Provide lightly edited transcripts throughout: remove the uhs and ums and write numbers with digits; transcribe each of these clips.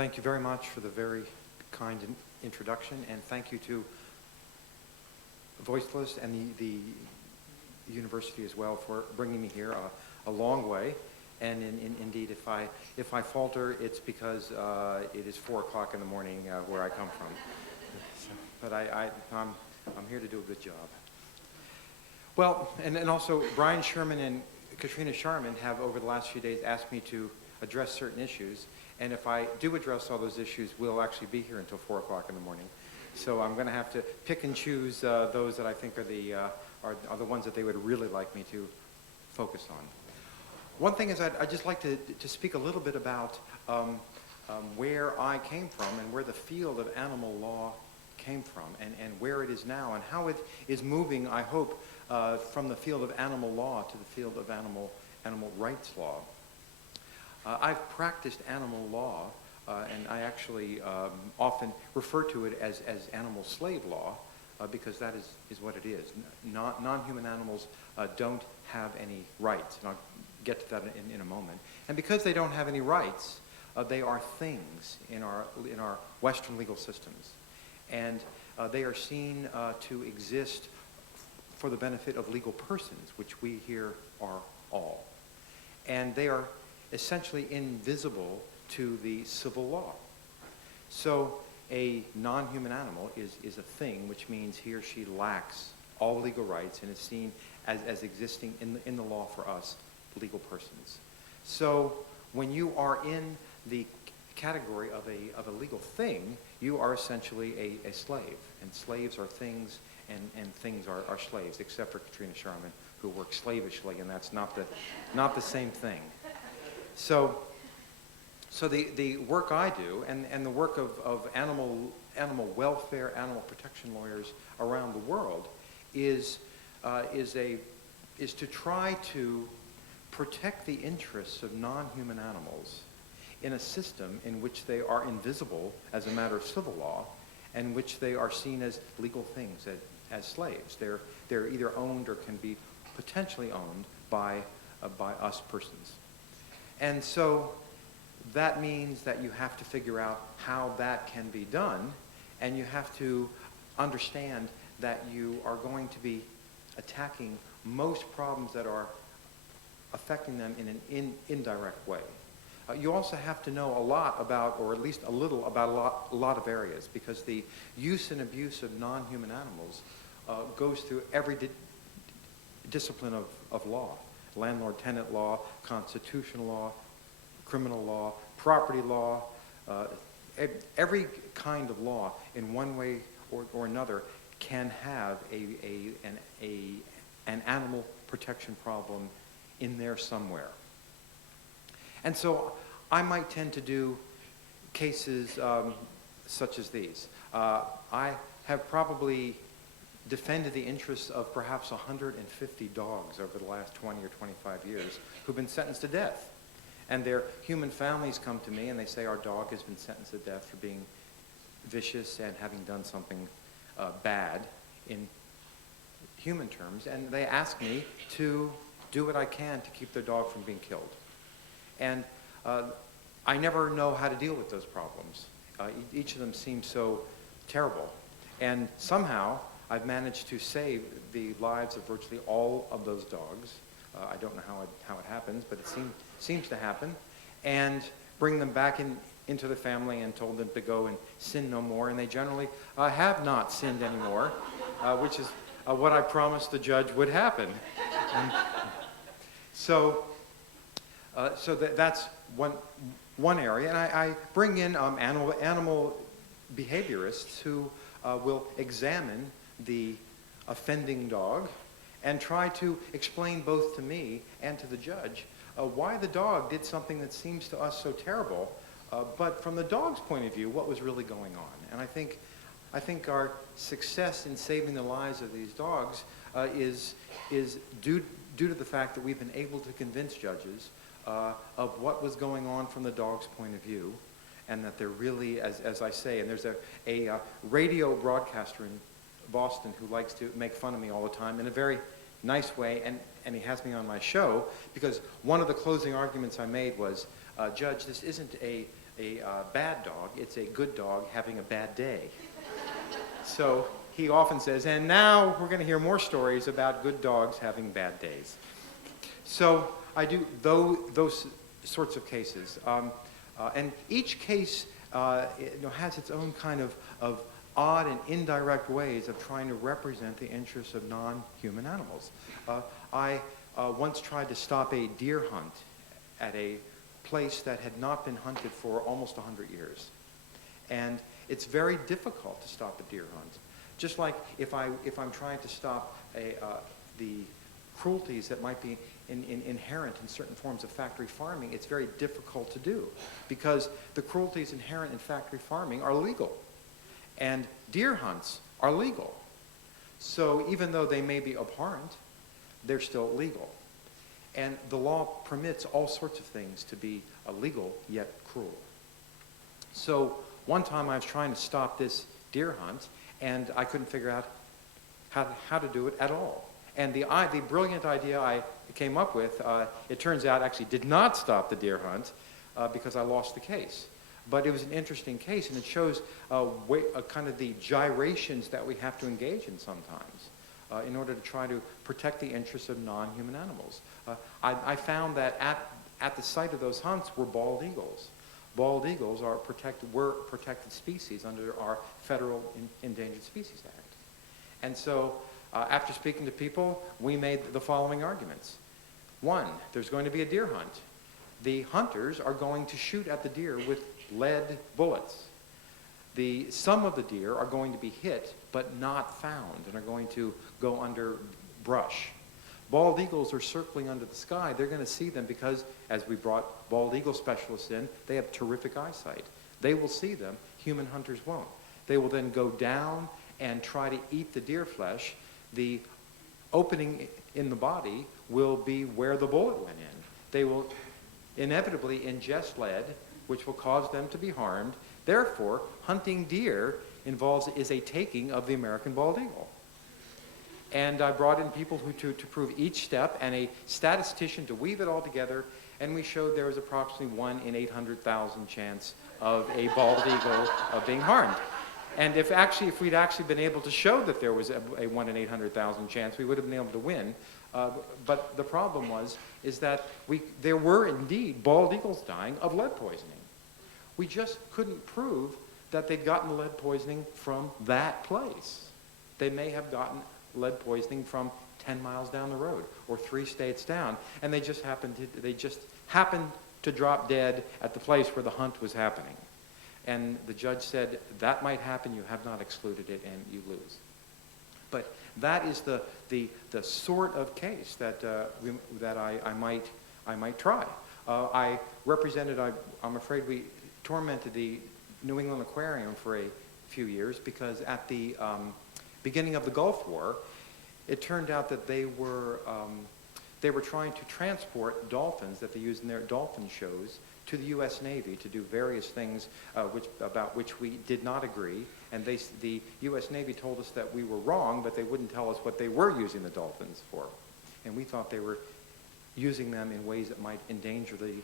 Thank you very much for the very kind introduction, and thank you to Voiceless and the university as well for bringing me here a long way. And indeed, if I falter, it's because it is 4 o'clock in the morning where I come from. So, but I'm here to do a good job. Well, and also Brian Sherman and Katrina Sharman have over the last few days asked me to address certain issues, and if I do address all those issues, we'll actually be here until 4 o'clock in the morning. So I'm going to have to pick and choose those that I think are the ones that they would really like me to focus on. One thing is I'd just like to speak a little bit about where I came from and where the field of animal law came from and where it is now and how it is moving, I hope, from the field of animal law to the field of animal rights law. I've practiced animal law, and I actually often refer to it as animal slave law, because that is what it is. Non-human animals don't have any rights, and I'll get to that in a moment. And because they don't have any rights, they are things in our Western legal systems, and they are seen to exist for the benefit of legal persons, which we here are all, and they are essentially invisible to the civil law. So a non-human animal is a thing, which means he or she lacks all legal rights and is seen as existing in the law for us, legal persons. So when you are in the category of a legal thing, you are essentially a slave. And slaves are things, and things are slaves, except for Katrina Sharman, who works slavishly, and that's not the same thing. So the work I do and the work of animal welfare, animal protection lawyers around the world is to try to protect the interests of non-human animals in a system in which they are invisible as a matter of civil law, and in which they are seen as legal things, as slaves. They're either owned or can be potentially owned by us persons. And so that means that you have to figure out how that can be done, and you have to understand that you are going to be attacking most problems that are affecting them in an indirect way. You also have to know a lot about, or at least a little about a lot of areas, because the use and abuse of non-human animals goes through every discipline of law. Landlord-tenant law, constitutional law, criminal law, property law, every kind of law in one way or another can have an animal protection problem in there somewhere. And so I might tend to do cases such as these. I have probably defended the interests of perhaps 150 dogs over the last 20 or 25 years who've been sentenced to death. And their human families come to me and they say, our dog has been sentenced to death for being vicious and having done something bad in human terms. And they ask me to do what I can to keep their dog from being killed. And I never know how to deal with those problems. Each of them seems so terrible. And somehow I've managed to save the lives of virtually all of those dogs. I don't know how it happens, but it seems to happen. And bring them back into the family and told them to go and sin no more. And they generally have not sinned anymore, which is what I promised the judge would happen. So that's one area. And I bring in animal behaviorists who will examine the offending dog and try to explain both to me and to the judge why the dog did something that seems to us so terrible, but from the dog's point of view, what was really going on. And I think our success in saving the lives of these dogs is due to the fact that we've been able to convince judges of what was going on from the dog's point of view, and that they're really, as I say, and there's a radio broadcaster in Boston who likes to make fun of me all the time in a very nice way, and he has me on my show because one of the closing arguments I made was, Judge, this isn't a a bad dog. It's a good dog having a bad day. So he often says, and now we're going to hear more stories about good dogs having bad days. So I do those sorts of cases. And each case has its own kind of odd and indirect ways of trying to represent the interests of non-human animals. I once tried to stop a deer hunt at a place that had not been hunted for almost 100 years. And it's very difficult to stop a deer hunt. Just like if I'm trying to stop the cruelties that might be inherent in certain forms of factory farming, it's very difficult to do because the cruelties inherent in factory farming are legal. And deer hunts are legal. So even though they may be abhorrent, they're still legal. And the law permits all sorts of things to be illegal yet cruel. So one time I was trying to stop this deer hunt, and I couldn't figure out how to do it at all. And the brilliant idea I came up with, it turns out actually did not stop the deer hunt because I lost the case. But it was an interesting case, and it shows kind of the gyrations that we have to engage in sometimes in order to try to protect the interests of non-human animals. I found that at the site of those hunts were bald eagles. Bald eagles were protected species under our Federal Endangered Species Act. And so after speaking to people, we made the following arguments. One, there's going to be a deer hunt. The hunters are going to shoot at the deer with lead bullets. Some of the deer are going to be hit but not found and are going to go under brush. Bald eagles are circling under the sky. They're going to see them because, as we brought bald eagle specialists in, they have terrific eyesight. They will see them. Human hunters won't. They will then go down and try to eat the deer flesh. The opening in the body will be where the bullet went in. They will inevitably ingest lead, which will cause them to be harmed. Therefore, hunting deer is a taking of the American bald eagle. And I brought in people to prove each step and a statistician to weave it all together, and we showed there was approximately 1 in 800,000 chance of a bald eagle being harmed. And if we'd actually been able to show that there was a 1 in 800,000 chance, we would have been able to win. But the problem is that there were indeed bald eagles dying of lead poisoning. We just couldn't prove that they'd gotten lead poisoning from that place. They may have gotten lead poisoning from 10 miles down the road or 3 states down, and they just happened to drop dead at the place where the hunt was happening. And the judge said, that might happen, you have not excluded it, and you lose. But that is the sort of case that I might try. I represented, I'm afraid we tormented the New England Aquarium for a few years because at the beginning of the Gulf War, it turned out that they were trying to transport dolphins that they use in their dolphin shows to the U.S. Navy to do various things about which we did not agree. And the U.S. Navy told us that we were wrong, but they wouldn't tell us what they were using the dolphins for. And we thought they were using them in ways that might endanger the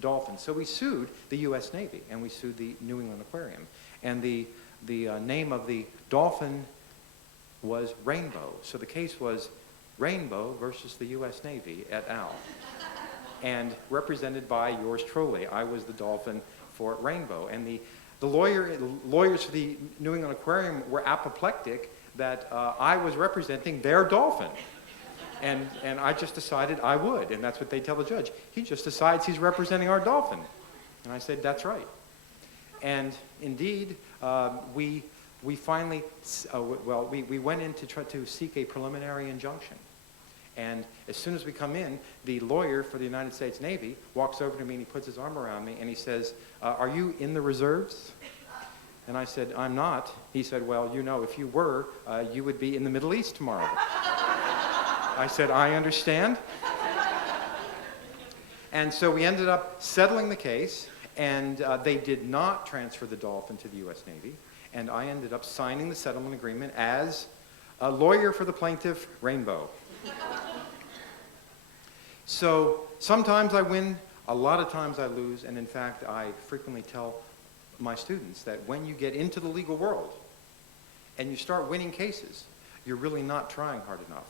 dolphins. So we sued the U.S. Navy, and we sued the New England Aquarium. And the name of the dolphin was Rainbow. So the case was Rainbow versus the U.S. Navy et al. And represented by yours truly. I was the dolphin for Rainbow. And the lawyers for the New England Aquarium were apoplectic that I was representing their dolphin. And I just decided I would. And that's what they tell the judge. He just decides he's representing our dolphin. And I said, that's right. And indeed, we finally, we went in to try to seek a preliminary injunction. And as soon as we come in, the lawyer for the United States Navy walks over to me and he puts his arm around me and he says, are you in the reserves? And I said, I'm not. He said, well, you know, if you were, you would be in the Middle East tomorrow. I said, I understand. And so we ended up settling the case, and they did not transfer the dolphin to the U.S. Navy. And I ended up signing the settlement agreement as a lawyer for the plaintiff, Rainbow. So sometimes I win A lot of times I lose, and in fact, I frequently tell my students that when you get into the legal world and you start winning cases, you're really not trying hard enough.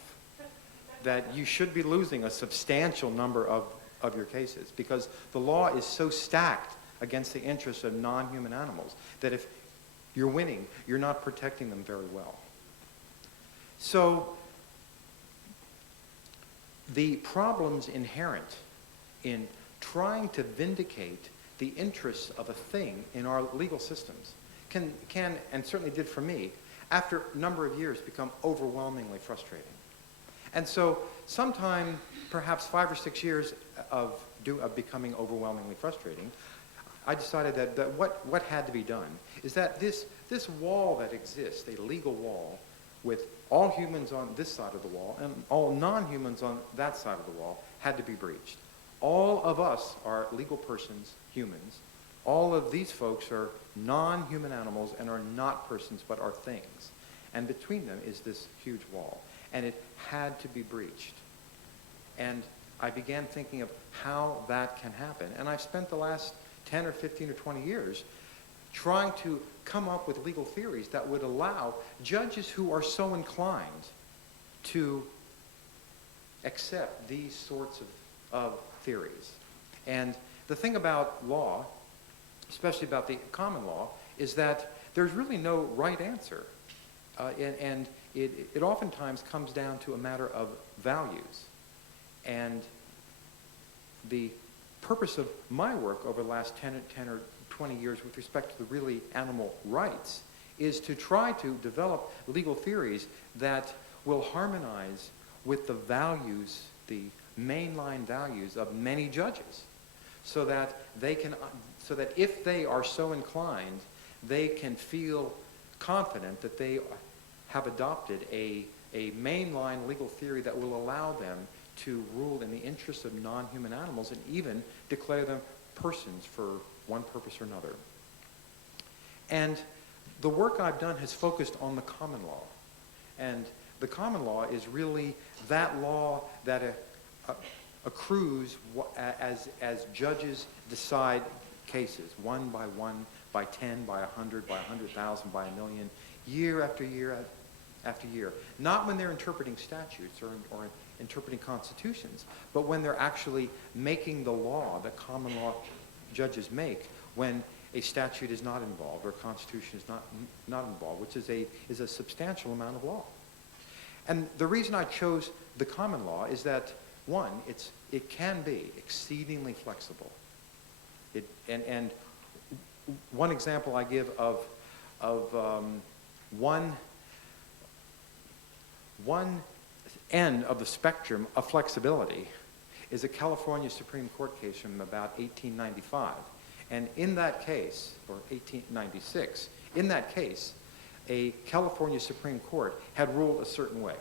That you should be losing a substantial number of your cases, because the law is so stacked against the interests of non-human animals that if you're winning, you're not protecting them very well. So the problems inherent in trying to vindicate the interests of a thing in our legal systems can, and certainly did for me, after a number of years become overwhelmingly frustrating. And so sometime, perhaps 5 or 6 years of becoming overwhelmingly frustrating, I decided that what had to be done is that this wall that exists, a legal wall, with all humans on this side of the wall and all non-humans on that side of the wall, had to be breached. All of us are legal persons, humans. All of these folks are non-human animals and are not persons but are things. And between them is this huge wall. And it had to be breached. And I began thinking of how that can happen. And I've spent the last 10 or 15 or 20 years trying to come up with legal theories that would allow judges who are so inclined to accept these sorts of theories. And the thing about law, especially about the common law, is that there's really no right answer. And it oftentimes comes down to a matter of values. And the purpose of my work over the last 10 or 20 years with respect to the really animal rights is to try to develop legal theories that will harmonize with the values, the mainline values of many judges, so that if they are so inclined, they can feel confident that they have adopted a mainline legal theory that will allow them to rule in the interests of non-human animals and even declare them persons for one purpose or another. And the work I've done has focused on the common law. And the common law is really that law that accrues as judges decide cases, one, by 10, by 100, by 100,000, by 1,000,000, year after year after year. Not when they're interpreting statutes or interpreting constitutions, but when they're actually making the law that common law judges make when a statute is not involved or a constitution is not involved, which is a substantial amount of law. And the reason I chose the common law is that, one, it can be exceedingly flexible. And one example I give of one end of the spectrum of flexibility is a California Supreme Court case from about 1895. And in that case, or 1896, in that case, a California Supreme Court had ruled a certain way.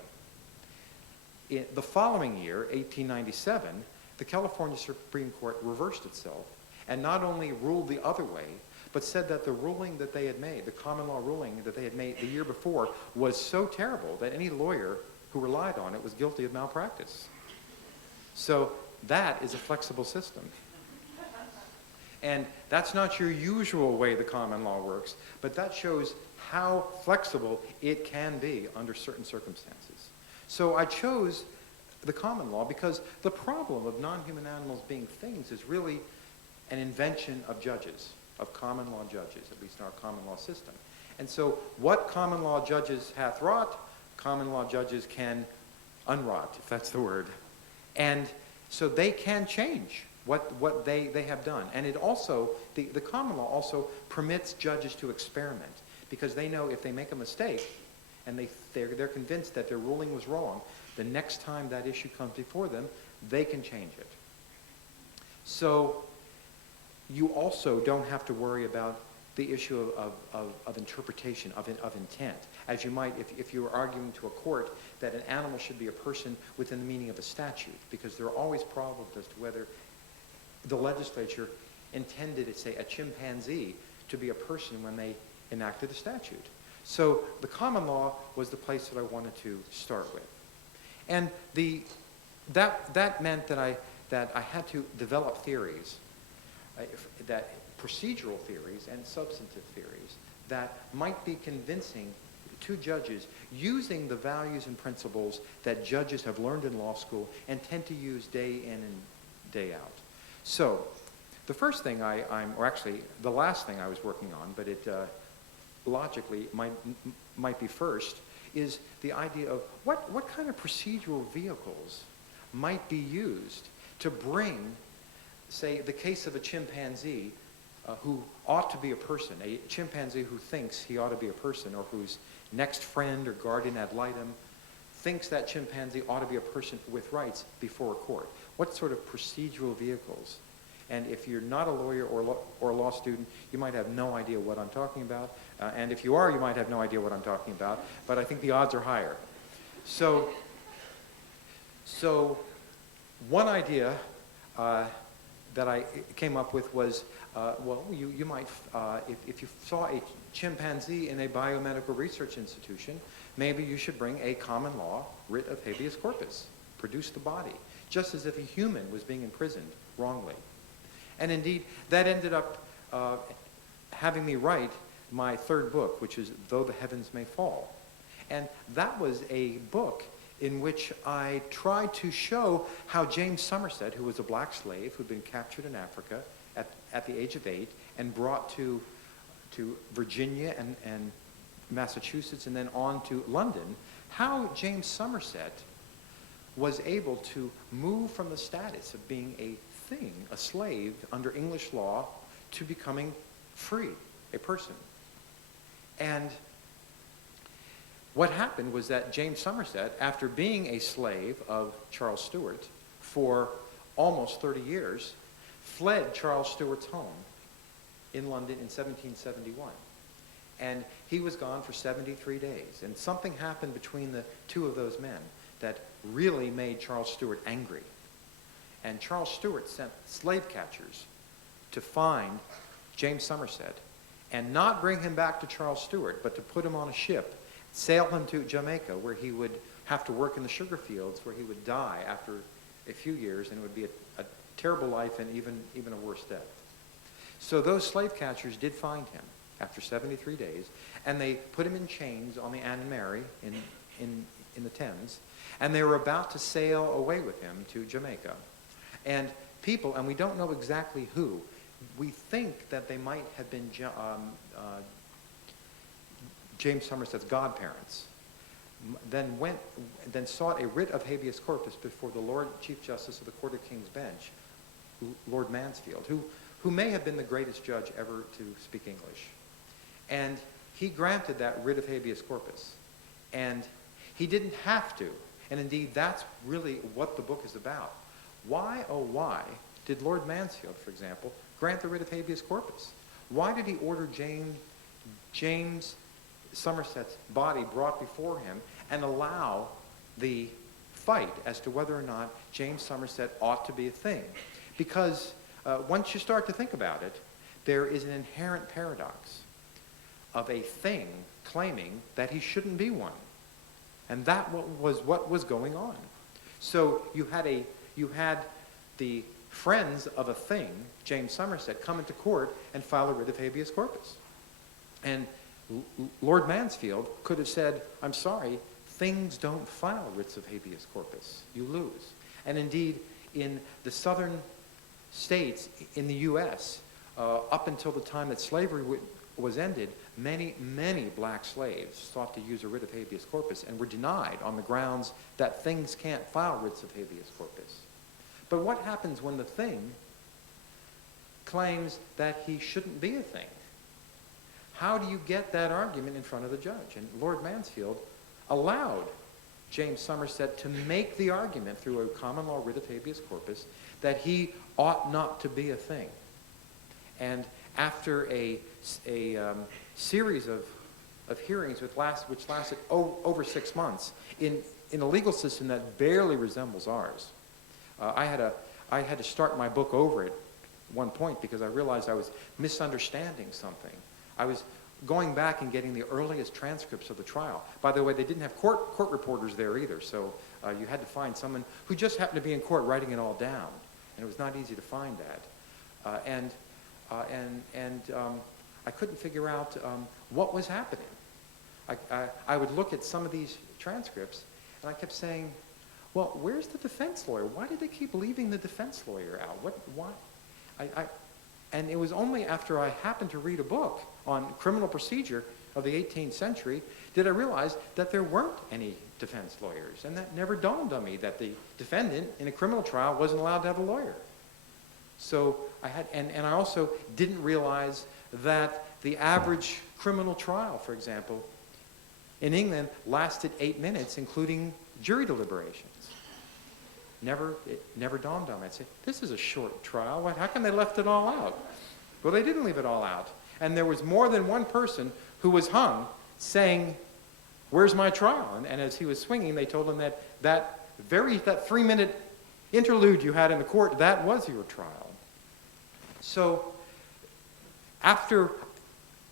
In the following year, 1897, the California Supreme Court reversed itself and not only ruled the other way, but said that the ruling that they had made, the common law ruling that they had made the year before, was so terrible that any lawyer who relied on it was guilty of malpractice. So that is a flexible system. And that's not your usual way the common law works, but that shows how flexible it can be under certain circumstances. So I chose the common law because the problem of non-human animals being things is really an invention of judges, of common law judges, at least in our common law system. And so what common law judges hath wrought, common law judges can unwrought, if that's the word. And so they can change what they have done. And it also, the common law also permits judges to experiment, because they know if they make a mistake and they're convinced that their ruling was wrong, the next time that issue comes before them, they can change it. So you also don't have to worry about the issue of interpretation, of intent, as you might if you were arguing to a court that an animal should be a person within the meaning of a statute, because there are always problems as to whether the legislature intended, say, a chimpanzee to be a person when they enacted a statute. So the common law was the place that I wanted to start with. And that meant that that I had to develop theories, that procedural theories and substantive theories that might be convincing to judges using the values and principles that judges have learned in law school and tend to use day in and day out. So the first thing or actually the last thing I was working on, but it logically might be first, is the idea of what kind of procedural vehicles might be used to bring, say, the case of a chimpanzee who ought to be a person, a chimpanzee who thinks he ought to be a person, or whose next friend or guardian ad litem thinks that chimpanzee ought to be a person with rights before a court. What sort of procedural vehicles? And if you're not a lawyer or a law student, you might have no idea what I'm talking about. And if you are, you might have no idea what I'm talking about. But I think the odds are higher. So one idea that I came up with was, well, you might, if you saw a chimpanzee in a biomedical research institution, maybe you should bring a common law writ of habeas corpus, produce the body, just as if a human was being imprisoned wrongly. And indeed, that ended up having me write my third book, which is Though the Heavens May Fall. And that was a book in which I tried to show how James Somerset, who was a black slave who'd been captured in Africa at the age of 8 and brought to Virginia and Massachusetts and then on to London, how James Somerset was able to move from the status of being a thing, a slave under English law, to becoming free, a person. And what happened was that James Somerset, after being a slave of Charles Stuart for almost 30 years, fled Charles Stuart's home in London in 1771. And he was gone for 73 days. And something happened between the two of those men that really made Charles Stuart angry. And Charles Stuart sent slave catchers to find James Somerset and not bring him back to Charles Stuart, but to put him on a ship, sail him to Jamaica, where he would have to work in the sugar fields, where he would die after a few years, and it would be a terrible life and even a worse death. So those slave catchers did find him after 73 days, and they put him in chains on the Anne and Mary in the Thames, and they were about to sail away with him to Jamaica. And people, and we don't know exactly who, we think that they might have been James Somerset's godparents, then sought a writ of habeas corpus before the Lord Chief Justice of the Court of King's Bench, Lord Mansfield, who may have been the greatest judge ever to speak English. And he granted that writ of habeas corpus. And he didn't have to. And indeed, that's really what the book is about. Why, oh why, did Lord Mansfield, for example, grant the writ of habeas corpus? Why did he order James Somerset's body brought before him and allow the fight as to whether or not James Somerset ought to be a thing? Because once you start to think about it, there is an inherent paradox of a thing claiming that he shouldn't be one. And that was what was going on. So you had the friends of a thing, James Somerset, come into court and file a writ of habeas corpus. And Lord Mansfield could have said, I'm sorry, things don't file writs of habeas corpus. You lose. And indeed, in the southern states in the U.S., up until the time that slavery was ended, many, many black slaves sought to use a writ of habeas corpus and were denied on the grounds that things can't file writs of habeas corpus. But what happens when the thing claims that he shouldn't be a thing? How do you get that argument in front of the judge? And Lord Mansfield allowed James Somerset to make the argument through a common law writ of habeas corpus that he ought not to be a thing. And after a series of hearings which lasted over 6 months in a legal system that barely resembles ours, I had to start my book over at one point because I realized I was misunderstanding something. I was going back and getting the earliest transcripts of the trial. By the way, they didn't have court reporters there either, so you had to find someone who just happened to be in court writing it all down. and it was not easy to find that. I couldn't figure out what was happening. I would look at some of these transcripts, and I kept saying, well, where's the defense lawyer? Why did they keep leaving the defense lawyer out? Why? And it was only after I happened to read a book on criminal procedure of the 18th century did I realize that there weren't any defense lawyers. And that never dawned on me that the defendant in a criminal trial wasn't allowed to have a lawyer. So I had, and I also didn't realize that the average criminal trial, for example, in England lasted 8 minutes, including jury deliberations. It never dawned on me. I'd say, this is a short trial. How come they left it all out? Well, they didn't leave it all out. And there was more than one person who was hung saying, where's my trial? And as he was swinging, they told him that 3-minute interlude you had in the court, that was your trial. So after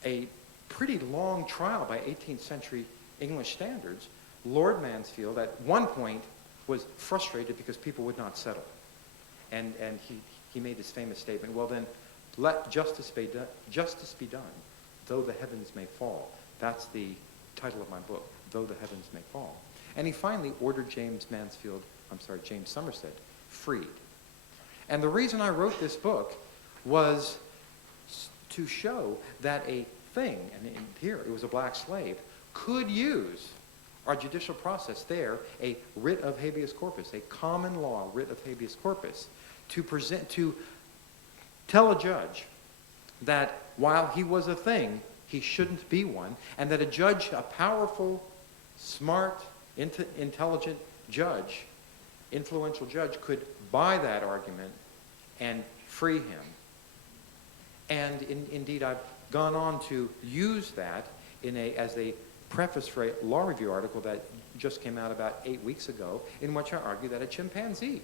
a pretty long trial by 18th century English standards, Lord Mansfield at one point was frustrated because people would not settle. And he made this famous statement, well then, let justice be done, though the heavens may fall. That's the title of my book, Though the Heavens May Fall. And he finally ordered James Somerset freed. And the reason I wrote this book was to show that a thing, and here it was a black slave, could use our judicial process there, a writ of habeas corpus, a common law writ of habeas corpus, to tell a judge that while he was a thing, he shouldn't be one, and that a judge, a powerful, smart, intelligent judge, influential judge, could buy that argument and free him. And indeed, I've gone on to use that as a preface for a law review article that just came out about 8 weeks ago, in which I argue that a chimpanzee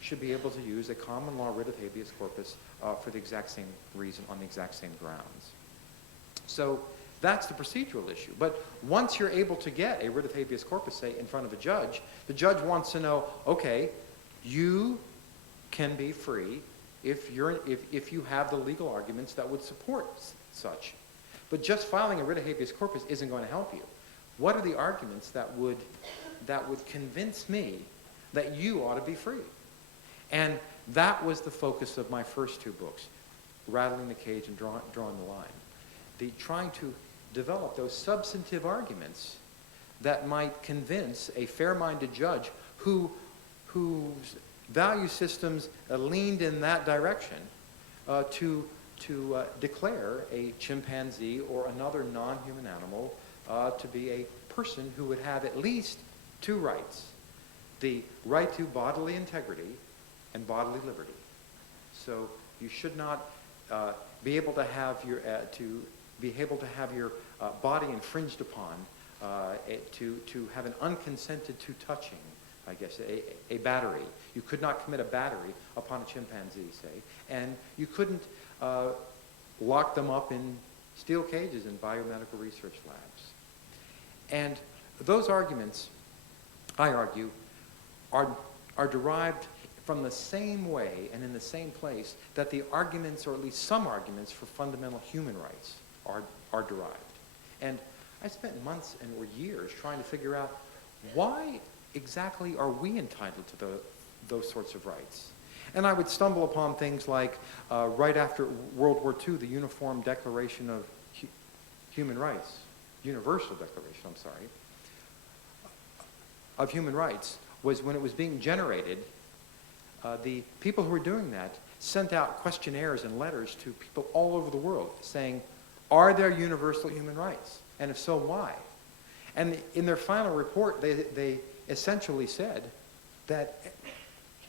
should be able to use a common law writ of habeas corpus for the exact same reason, on the exact same grounds. So that's the procedural issue. But once you're able to get a writ of habeas corpus, say, in front of a judge, the judge wants to know, okay, you can be free if you have the legal arguments that would support such. But just filing a writ of habeas corpus isn't going to help you. What are the arguments that would convince me that you ought to be free? And that was the focus of my first 2 books, Rattling the Cage and Drawing the Line. Trying to develop those substantive arguments that might convince a fair-minded judge whose value systems leaned in that direction to declare a chimpanzee or another non-human animal to be a person who would have at least 2 rights: the right to bodily integrity and bodily liberty. So you should not be able to have your body infringed upon, to have an unconsented to touching, I guess, a battery. You could not commit a battery upon a chimpanzee, say, and you couldn't lock them up in steel cages in biomedical research labs. And those arguments, I argue, are derived from the same way and in the same place that the arguments, or at least some arguments, for fundamental human rights are derived. And I spent months or years trying to figure out why exactly are we entitled to those sorts of rights. And I would stumble upon things like, right after World War II, the Uniform Declaration of Human Rights, Universal Declaration, I'm sorry, of Human Rights, was when it was being generated, the people who were doing that sent out questionnaires and letters to people all over the world saying, are there universal human rights? And if so, why? And in their final report, they essentially said that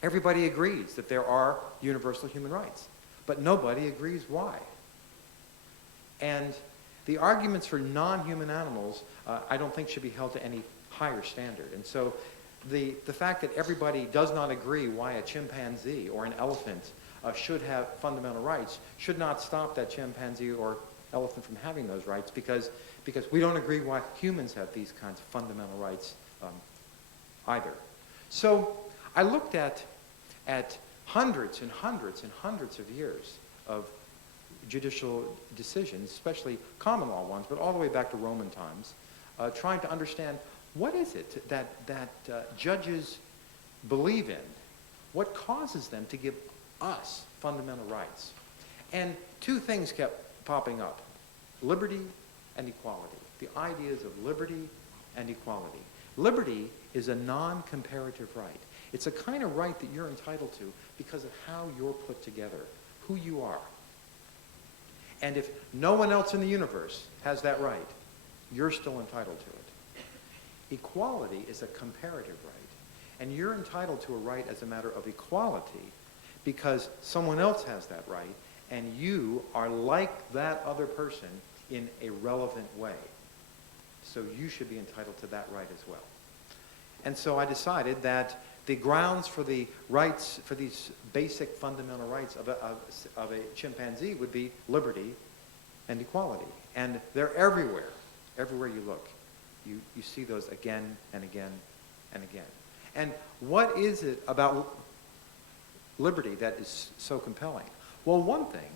everybody agrees that there are universal human rights, but nobody agrees why. And the arguments for non-human animals, I don't think should be held to any higher standard. And so the fact that everybody does not agree why a chimpanzee or an elephant should have fundamental rights should not stop that chimpanzee or elephant from having those rights, because we don't agree why humans have these kinds of fundamental rights either. So I looked at hundreds and hundreds and hundreds of years of judicial decisions, especially common law ones, but all the way back to Roman times, trying to understand what is it that judges believe in, what causes them to give us fundamental rights. And two things kept popping up: liberty and equality. The ideas of liberty and equality. Liberty is a non-comparative right. It's a kind of right that you're entitled to because of how you're put together, who you are. And if no one else in the universe has that right, you're still entitled to it. Equality is a comparative right. And you're entitled to a right as a matter of equality because someone else has that right, and you are like that other person in a relevant way. So you should be entitled to that right as well. And so I decided that the grounds for the rights, for these basic fundamental rights of a chimpanzee would be liberty and equality. And they're everywhere. Everywhere you look, you see those again and again and again. And what is it about liberty that is so compelling? Well, one thing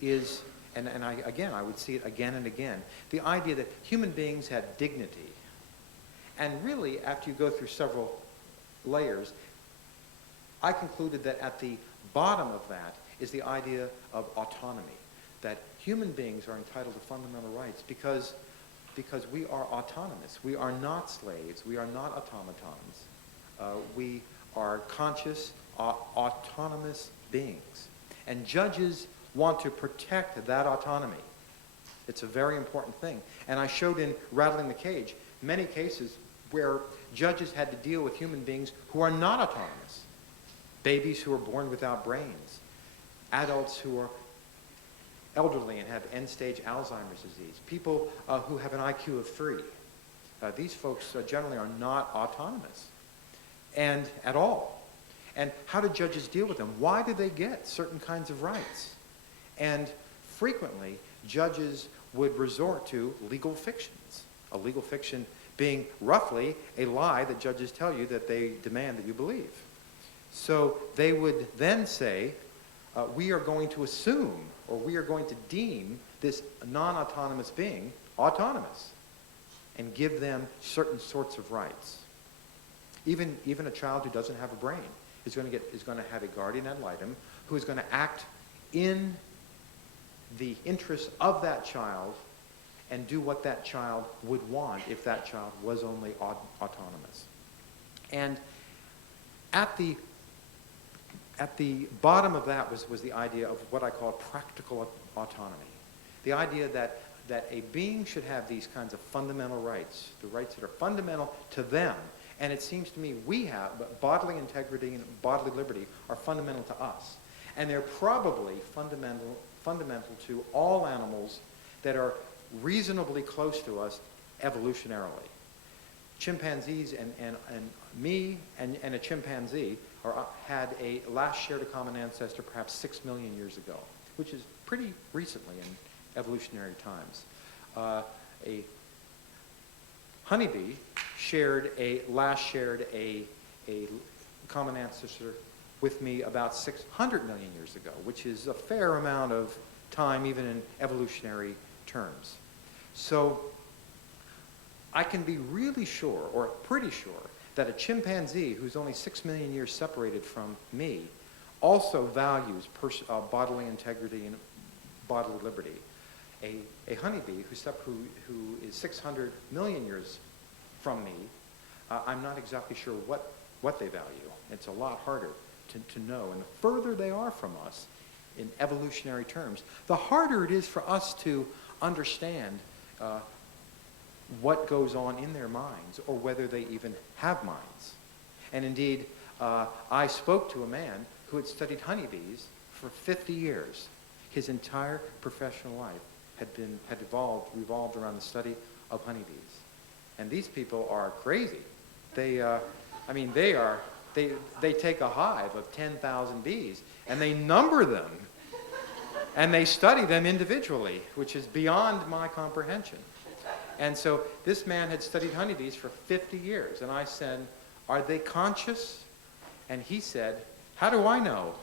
is, and I would see it again and again, the idea that human beings had dignity. And really, after you go through several layers, I concluded that at the bottom of that is the idea of autonomy, that human beings are entitled to fundamental rights because we are autonomous. We are not slaves. We are not automatons. We are conscious, autonomous beings. And judges want to protect that autonomy. It's a very important thing. And I showed in Rattling the Cage many cases where judges had to deal with human beings who are not autonomous. Babies who are born without brains. Adults who are elderly and have end-stage Alzheimer's disease. People who have an IQ of 3. These folks generally are not autonomous and at all. And how do judges deal with them? Why do they get certain kinds of rights? And frequently, judges would resort to legal fictions. A legal fiction being roughly a lie that judges tell you that they demand that you believe. So they would then say, we are going to assume, or we are going to deem this non-autonomous being autonomous and give them certain sorts of rights. Even a child who doesn't have a brain is going to have a guardian ad litem who is going to act in the interest of that child and do what that child would want if that child was only autonomous. And at the bottom of that was the idea of what I call practical autonomy. The idea that a being should have these kinds of fundamental rights, the rights that are fundamental to them. And it seems to me we have, but bodily integrity and bodily liberty are fundamental to us. And they're probably fundamental to all animals that are reasonably close to us evolutionarily. Chimpanzees and me and a chimpanzee had a last shared a common ancestor perhaps 6 million years ago, which is pretty recently in evolutionary times. A honeybee last shared a common ancestor with me about 600 million years ago, which is a fair amount of time even in evolutionary terms. So I can be really sure, or pretty sure, that a chimpanzee who's only 6 million years separated from me also values bodily integrity and bodily liberty. A honeybee who is 600 million years from me, I'm not exactly sure what they value. It's a lot harder to know. And the further they are from us in evolutionary terms, the harder it is for us to understand what goes on in their minds or whether they even have minds. And indeed, I spoke to a man who had studied honeybees for 50 years. His entire professional life had revolved around the study of honeybees. And these people are crazy. They take a hive of 10,000 bees and they number them and they study them individually, which is beyond my comprehension. And so this man had studied honeybees for 50 years. And I said, are they conscious? And he said, How do I know?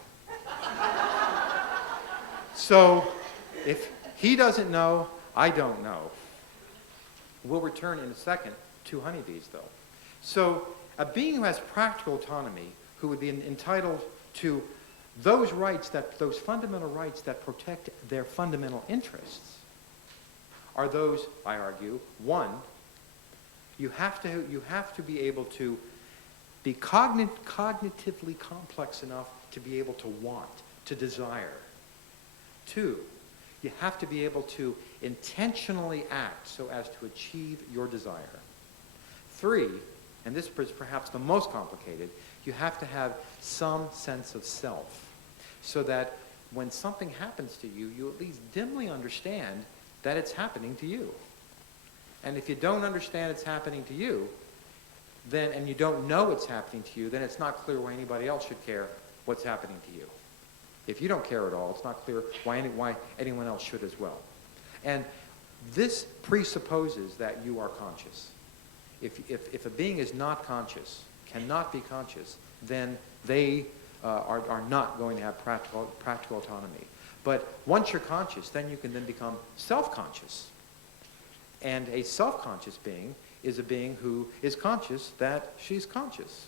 So if he doesn't know, I don't know. We'll return in a second to honeybees, though. So a being who has practical autonomy, who would be entitled to those fundamental rights that protect their fundamental interests, are those, I argue, one, you have to be able to be cognitively complex enough to be able to want, to desire. Two, you have to be able to intentionally act so as to achieve your desire. Three, and this is perhaps the most complicated, you have to have some sense of self, so that when something happens to you, you at least dimly understand that it's happening to you. And if you don't understand it's happening to you, then, and you don't know it's happening to you, then it's not clear why anybody else should care what's happening to you. If you don't care at all, it's not clear why anyone else should as well. And this presupposes that you are conscious. If a being is not conscious, cannot be conscious, then they are not going to have practical autonomy. But once you're conscious, then you can then become self-conscious. And a self-conscious being is a being who is conscious that she's conscious.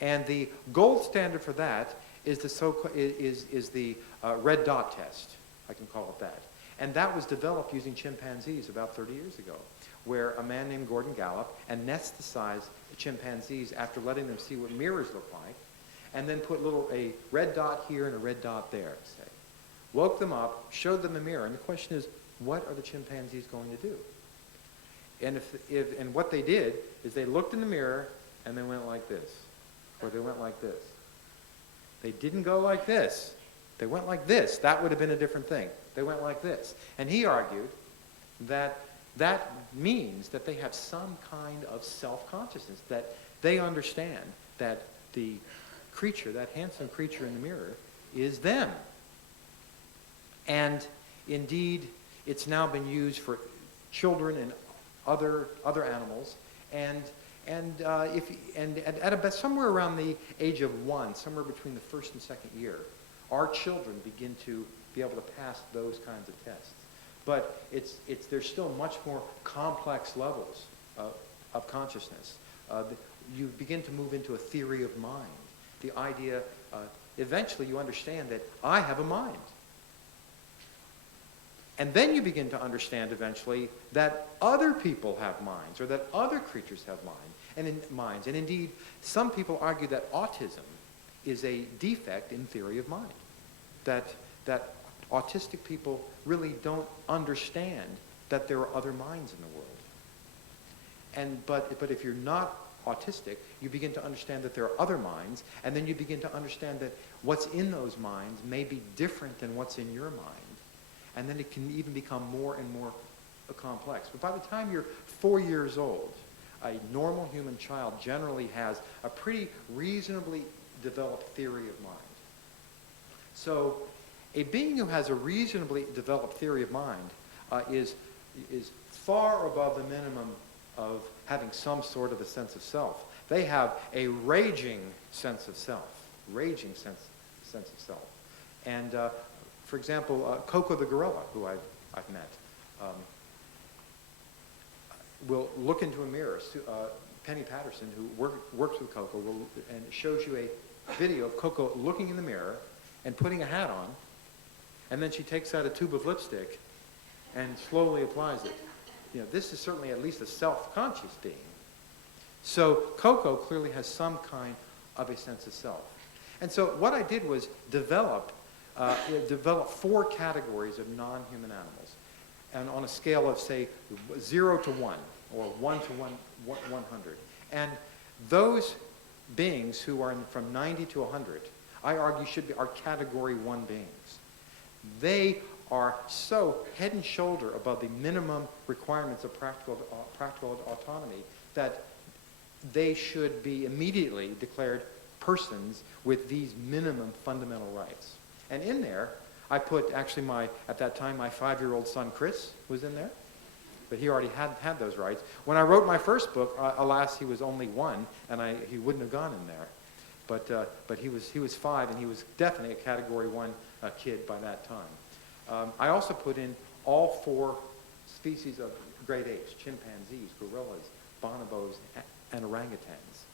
And the gold standard for that is the red dot test, I can call it that. And that was developed using chimpanzees about 30 years ago, where a man named Gordon Gallup anesthetized chimpanzees after letting them see what mirrors look like, and then put a red dot here and a red dot there, say. Woke them up, showed them a mirror, and the question is, what are the chimpanzees going to do? And what they did is they looked in the mirror and they went like this, or they went like this. They didn't go like this. They went like this. That would have been a different thing. They went like this. And he argued that that means that they have some kind of self-consciousness, that they understand that the creature, that handsome creature in the mirror, is them. And indeed, it's now been used for children and other animals, and at about somewhere around the age of 1, somewhere between the first and second year, our children begin to be able to pass those kinds of tests. But there's still much more complex levels of consciousness. You begin to move into a theory of mind. The idea, eventually you understand that I have a mind. And then you begin to understand eventually that other people have minds, or that other creatures have minds. And indeed, some people argue that autism is a defect in theory of mind. That autistic people really don't understand that there are other minds in the world. But if you're not autistic, you begin to understand that there are other minds, and then you begin to understand that what's in those minds may be different than what's in your mind. And then it can even become more and more complex. But by the time you're 4 years old, a normal human child generally has a pretty reasonably developed theory of mind. So a being who has a reasonably developed theory of mind is far above the minimum of having some sort of a sense of self. They have a raging sense of self, sense of self. And for example, Coco the gorilla, who I've met, will look into a mirror. Penny Patterson, who works with Coco, and shows you a video of Coco looking in the mirror and putting a hat on, and then she takes out a tube of lipstick and slowly applies it. This is certainly at least a self-conscious being. So Coco clearly has some kind of a sense of self. And so what I did was develop 4 categories of non-human animals, and on a scale of, say, 0 to 1, or 1 to 100. And those beings who are from 90 to 100, I argue are category 1 beings. They are so head and shoulder above the minimum requirements of practical autonomy that they should be immediately declared persons with these minimum fundamental rights. And in there, I put actually at that time, my 5-year-old son, Chris, was in there. But he already had those rights. When I wrote my first book, alas, he was only 1, and he wouldn't have gone in there. but he was 5, and he was definitely a Category 1 kid by that time. I also put in all 4 species of great apes: chimpanzees, gorillas, bonobos, and orangutans.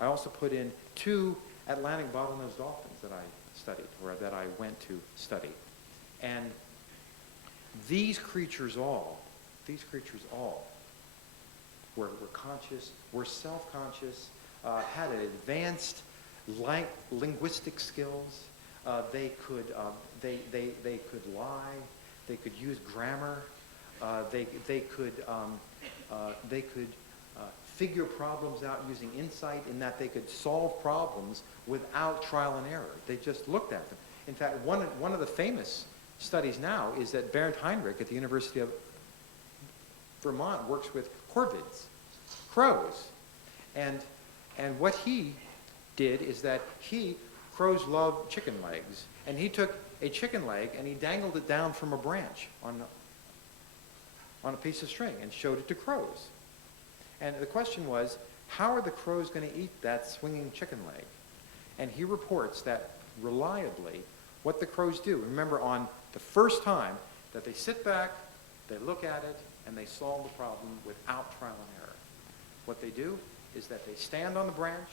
I also put in 2 Atlantic bottlenose dolphins that I studied, or that I went to study. And these creatures all were conscious, were self-conscious, had advanced linguistic skills. They could lie. They could use grammar. They could figure problems out using insight, in that they could solve problems without trial and error. They just looked at them. In fact, one of the famous studies now is that Bernd Heinrich at the University of Vermont works with corvids, crows. And what he did is that crows love chicken legs, and he took a chicken leg and he dangled it down from a branch on a piece of string and showed it to crows. And the question was, how are the crows going to eat that swinging chicken leg? And he reports that reliably what the crows do. Remember, on the first time, that they sit back, they look at it, and they solve the problem without trial and error. What they do is that they stand on the branch,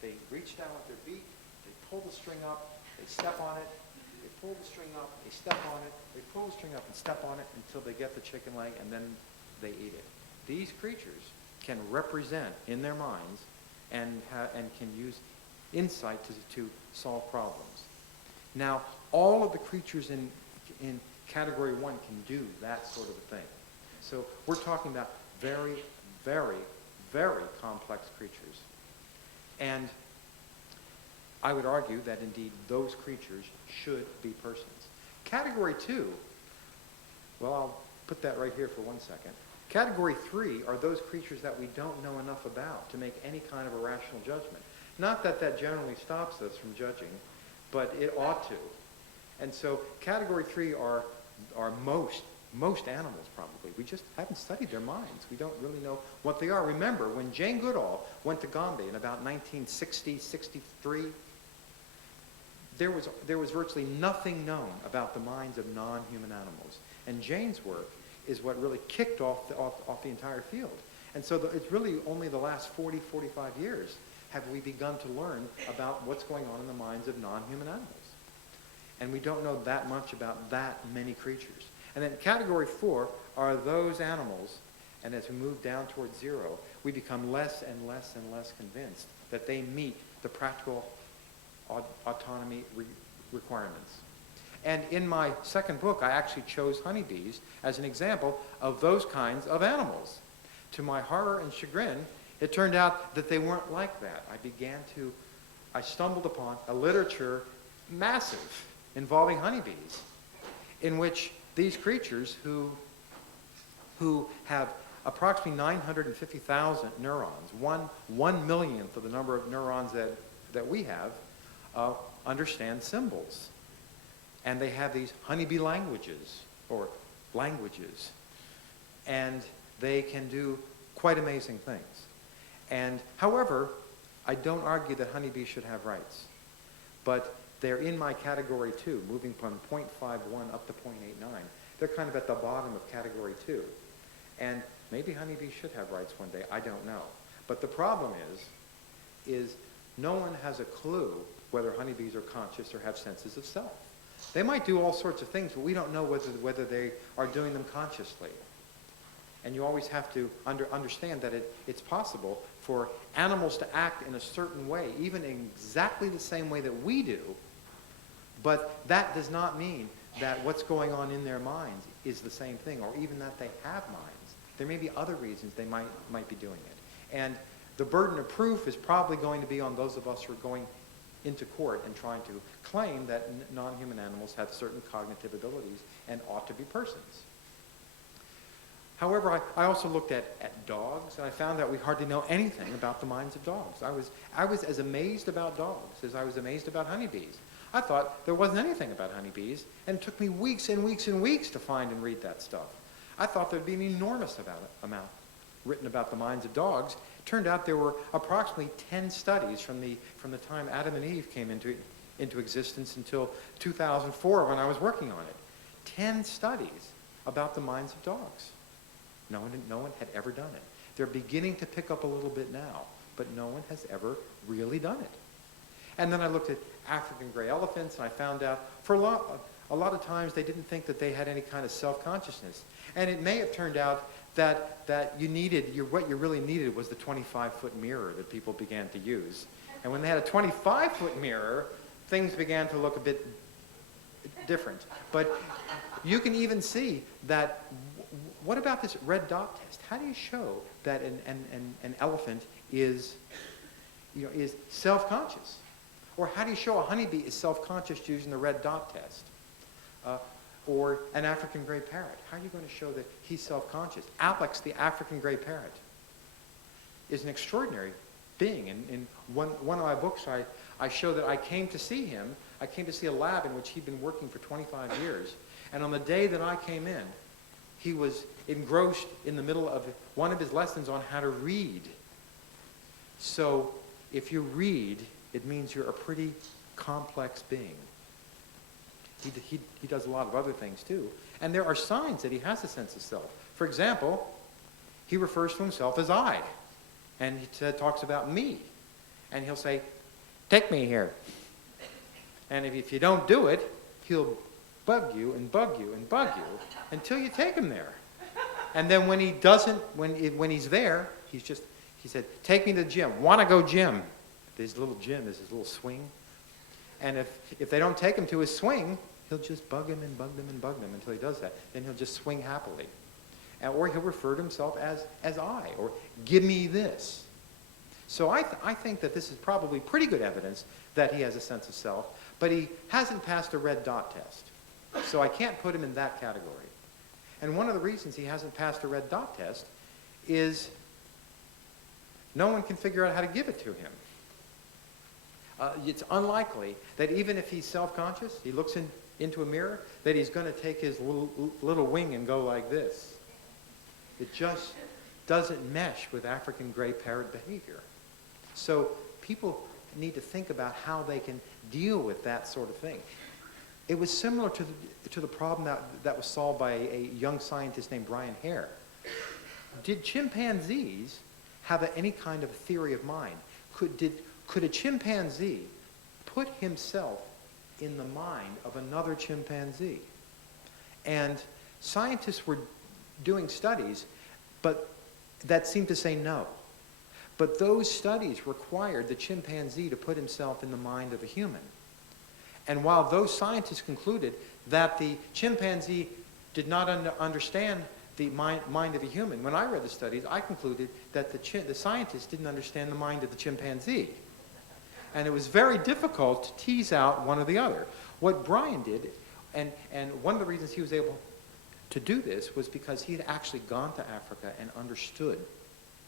they reach down with their beak, they pull the string up, they step on it, they pull the string up, they step on it, they pull the string up and step on it until they get the chicken leg, and then they eat it. These creatures can represent in their minds and can use insight to solve problems. Now, all of the creatures in Category 1 can do that sort of a thing. So we're talking about very, very, very complex creatures. And I would argue that indeed those creatures should be persons. Category 2, well, I'll put that right here for 1 second. Category 3 are those creatures that we don't know enough about to make any kind of a rational judgment. Not that that generally stops us from judging, but it ought to. And so Category 3 are most animals, probably. We just haven't studied their minds. We don't really know what they are. Remember, when Jane Goodall went to Gombe in about 1960, 63, there was virtually nothing known about the minds of non-human animals. And Jane's work is what really kicked off the entire field. And so it's really only the last 40, 45 years have we begun to learn about what's going on in the minds of non-human animals. And we don't know that much about that many creatures. And then Category 4 are those animals, and as we move down towards 0, we become less and less and less convinced that they meet the practical autonomy requirements. And in my second book, I actually chose honeybees as an example of those kinds of animals. To my horror and chagrin, it turned out that they weren't like that. I stumbled upon a literature massive involving honeybees, in which these creatures who have approximately 950,000 neurons, 1 millionth of the number of neurons that we have, understand symbols. And they have these honeybee languages, or languages. And they can do quite amazing things. And however, I don't argue that honeybees should have rights. But they're in my Category 2, moving from 0.51 up to 0.89. They're kind of at the bottom of Category 2. And maybe honeybees should have rights one day, I don't know. But the problem is no one has a clue whether honeybees are conscious or have senses of self. They might do all sorts of things, but we don't know whether they are doing them consciously. And you always have to understand that it's possible for animals to act in a certain way, even in exactly the same way that we do, but that does not mean that what's going on in their minds is the same thing, or even that they have minds. There may be other reasons they might be doing it. And the burden of proof is probably going to be on those of us who are going into court and trying to claim that non-human animals have certain cognitive abilities and ought to be persons. However, I also looked at dogs, and I found that we hardly know anything about the minds of dogs. I was as amazed about dogs as I was amazed about honeybees. I thought there wasn't anything about honeybees, and it took me weeks and weeks and weeks to find and read that stuff. I thought there'd be an enormous amount written about the minds of dogs, It turned out there were approximately 10 studies from the time Adam and Eve came into existence until 2004 when I was working on it. 10 studies about the minds of dogs. No one had ever done it. They're beginning to pick up a little bit now, but no one has ever really done it. And then I looked at African gray elephants, and I found out for a lot of times they didn't think that they had any kind of self-consciousness. And it may have turned out that what you really needed was the 25-foot mirror that people began to use. And when they had a 25-foot mirror, things began to look a bit different. But you can even see that, what about this red dot test? How do you show that an elephant is self-conscious? Or how do you show a honeybee is self-conscious using the red dot test? Or an African gray parrot. How are you going to show that he's self-conscious? Alex, the African gray parrot, is an extraordinary being. In one of my books, I show that I came to see him. I came to see a lab in which he'd been working for 25 years. And on the day that I came in, he was engrossed in the middle of one of his lessons on how to read. So if you read, it means you're a pretty complex being. He does a lot of other things too. And there are signs that he has a sense of self. For example, he refers to himself as I. And he talks about me. And he'll say, take me here. And if you don't do it, he'll bug you and bug you and bug you until you take him there. And then when he doesn't, when he's there, he said, take me to the gym. Want to go gym? His little gym is his little swing. And if they don't take him to his swing, he'll just bug him and bug them and bug them until he does that. Then he'll just swing happily. Or he'll refer to himself as I, or give me this. So I think that this is probably pretty good evidence that he has a sense of self, but he hasn't passed a red dot test. So I can't put him in that category. And one of the reasons he hasn't passed a red dot test is no one can figure out how to give it to him. It's unlikely that even if he's self-conscious, he looks into a mirror, that he's going to take his little wing and go like this. It just doesn't mesh with African gray parrot behavior. So people need to think about how they can deal with that sort of thing. It was similar to the problem that was solved by a young scientist named Brian Hare. Did chimpanzees have any kind of theory of mind? Could a chimpanzee put himself in the mind of another chimpanzee? And scientists were doing studies, but that seemed to say no. But those studies required the chimpanzee to put himself in the mind of a human. And while those scientists concluded that the chimpanzee did not understand the mind of a human, when I read the studies, I concluded that the scientists didn't understand the mind of the chimpanzee. And it was very difficult to tease out one or the other. What Brian did, and one of the reasons he was able to do this was because he had actually gone to Africa and understood,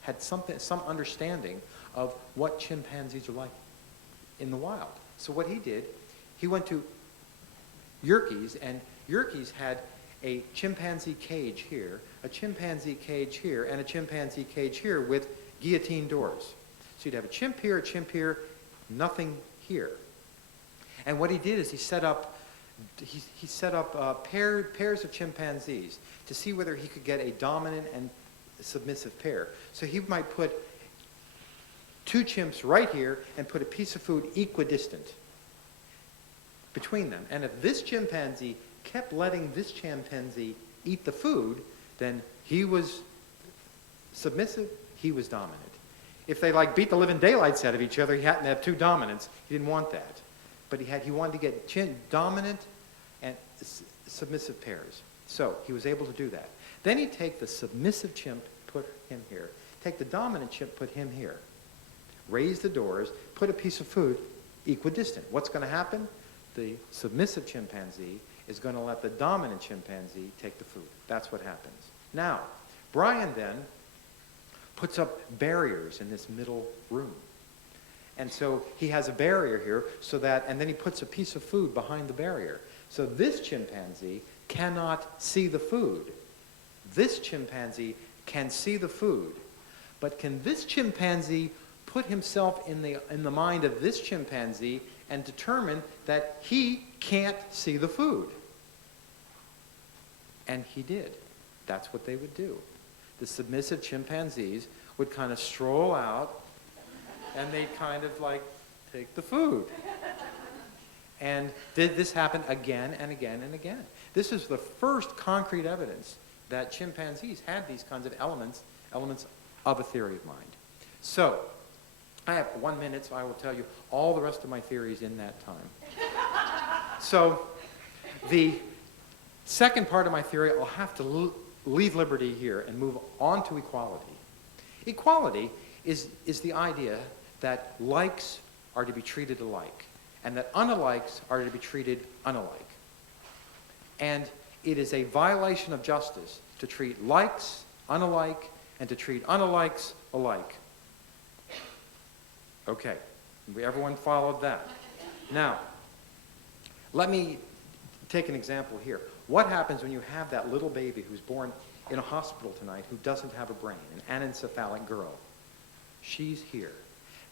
had some understanding of what chimpanzees are like in the wild. So what he did, he went to Yerkes, and Yerkes had a chimpanzee cage here, a chimpanzee cage here, and a chimpanzee cage here with guillotine doors. So you'd have a chimp here, nothing here. And what he did is he set up pairs of chimpanzees to see whether he could get a dominant and submissive pair. So he might put two chimps right here and put a piece of food equidistant between them. And if this chimpanzee kept letting this chimpanzee eat the food, then he was submissive, he was dominant. If they beat the living daylights out of each other, he happened to have two dominants. He didn't want that. But he wanted to get dominant and submissive pairs. So he was able to do that. Then he'd take the submissive chimp, put him here. Take the dominant chimp, put him here. Raise the doors, put a piece of food equidistant. What's going to happen? The submissive chimpanzee is going to let the dominant chimpanzee take the food. That's what happens. Now, Brian then puts up barriers in this middle room. And so he has a barrier here and then he puts a piece of food behind the barrier. So this chimpanzee cannot see the food. This chimpanzee can see the food. but can this chimpanzee put himself in the mind of this chimpanzee and determine that he can't see the food? And he did. That's what they would do. The submissive chimpanzees would kind of stroll out, and they'd kind of like take the food. And this happened again and again and again. This is the first concrete evidence that chimpanzees had these kinds of elements of a theory of mind. So, I have 1 minute, so I will tell you all the rest of my theories in that time. So, the second part of my theory, I'll have to leave liberty here and move on to equality. Equality is the idea that likes are to be treated alike, and that unalikes are to be treated unalike. And it is a violation of justice to treat likes unalike and to treat unalikes alike. Okay, everyone followed that. Now, let me take an example here. What happens when you have that little baby who's born in a hospital tonight who doesn't have a brain, an anencephalic girl? She's here.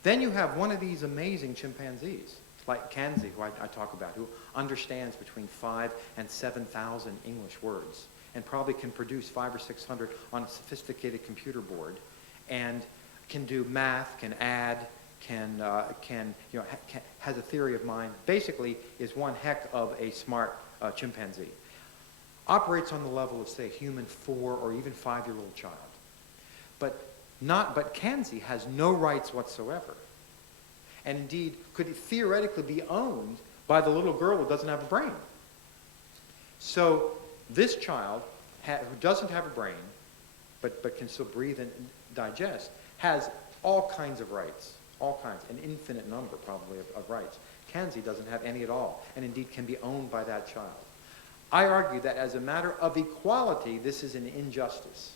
Then you have one of these amazing chimpanzees, like Kanzi, who I talk about, who understands between 5,000 and 7,000 English words, and probably can produce 500 or 600 on a sophisticated computer board, and can do math, can add, has a theory of mind, basically is one heck of a smart chimpanzee. Operates on the level of, say, a human 4 or even 5-year-old child. But Kanzi has no rights whatsoever. And indeed, could theoretically be owned by the little girl who doesn't have a brain. So this child, who doesn't have a brain, but can still breathe and digest, has all kinds of rights, all kinds, an infinite number probably of rights. Kanzi doesn't have any at all, and indeed can be owned by that child. I argue that as a matter of equality, this is an injustice.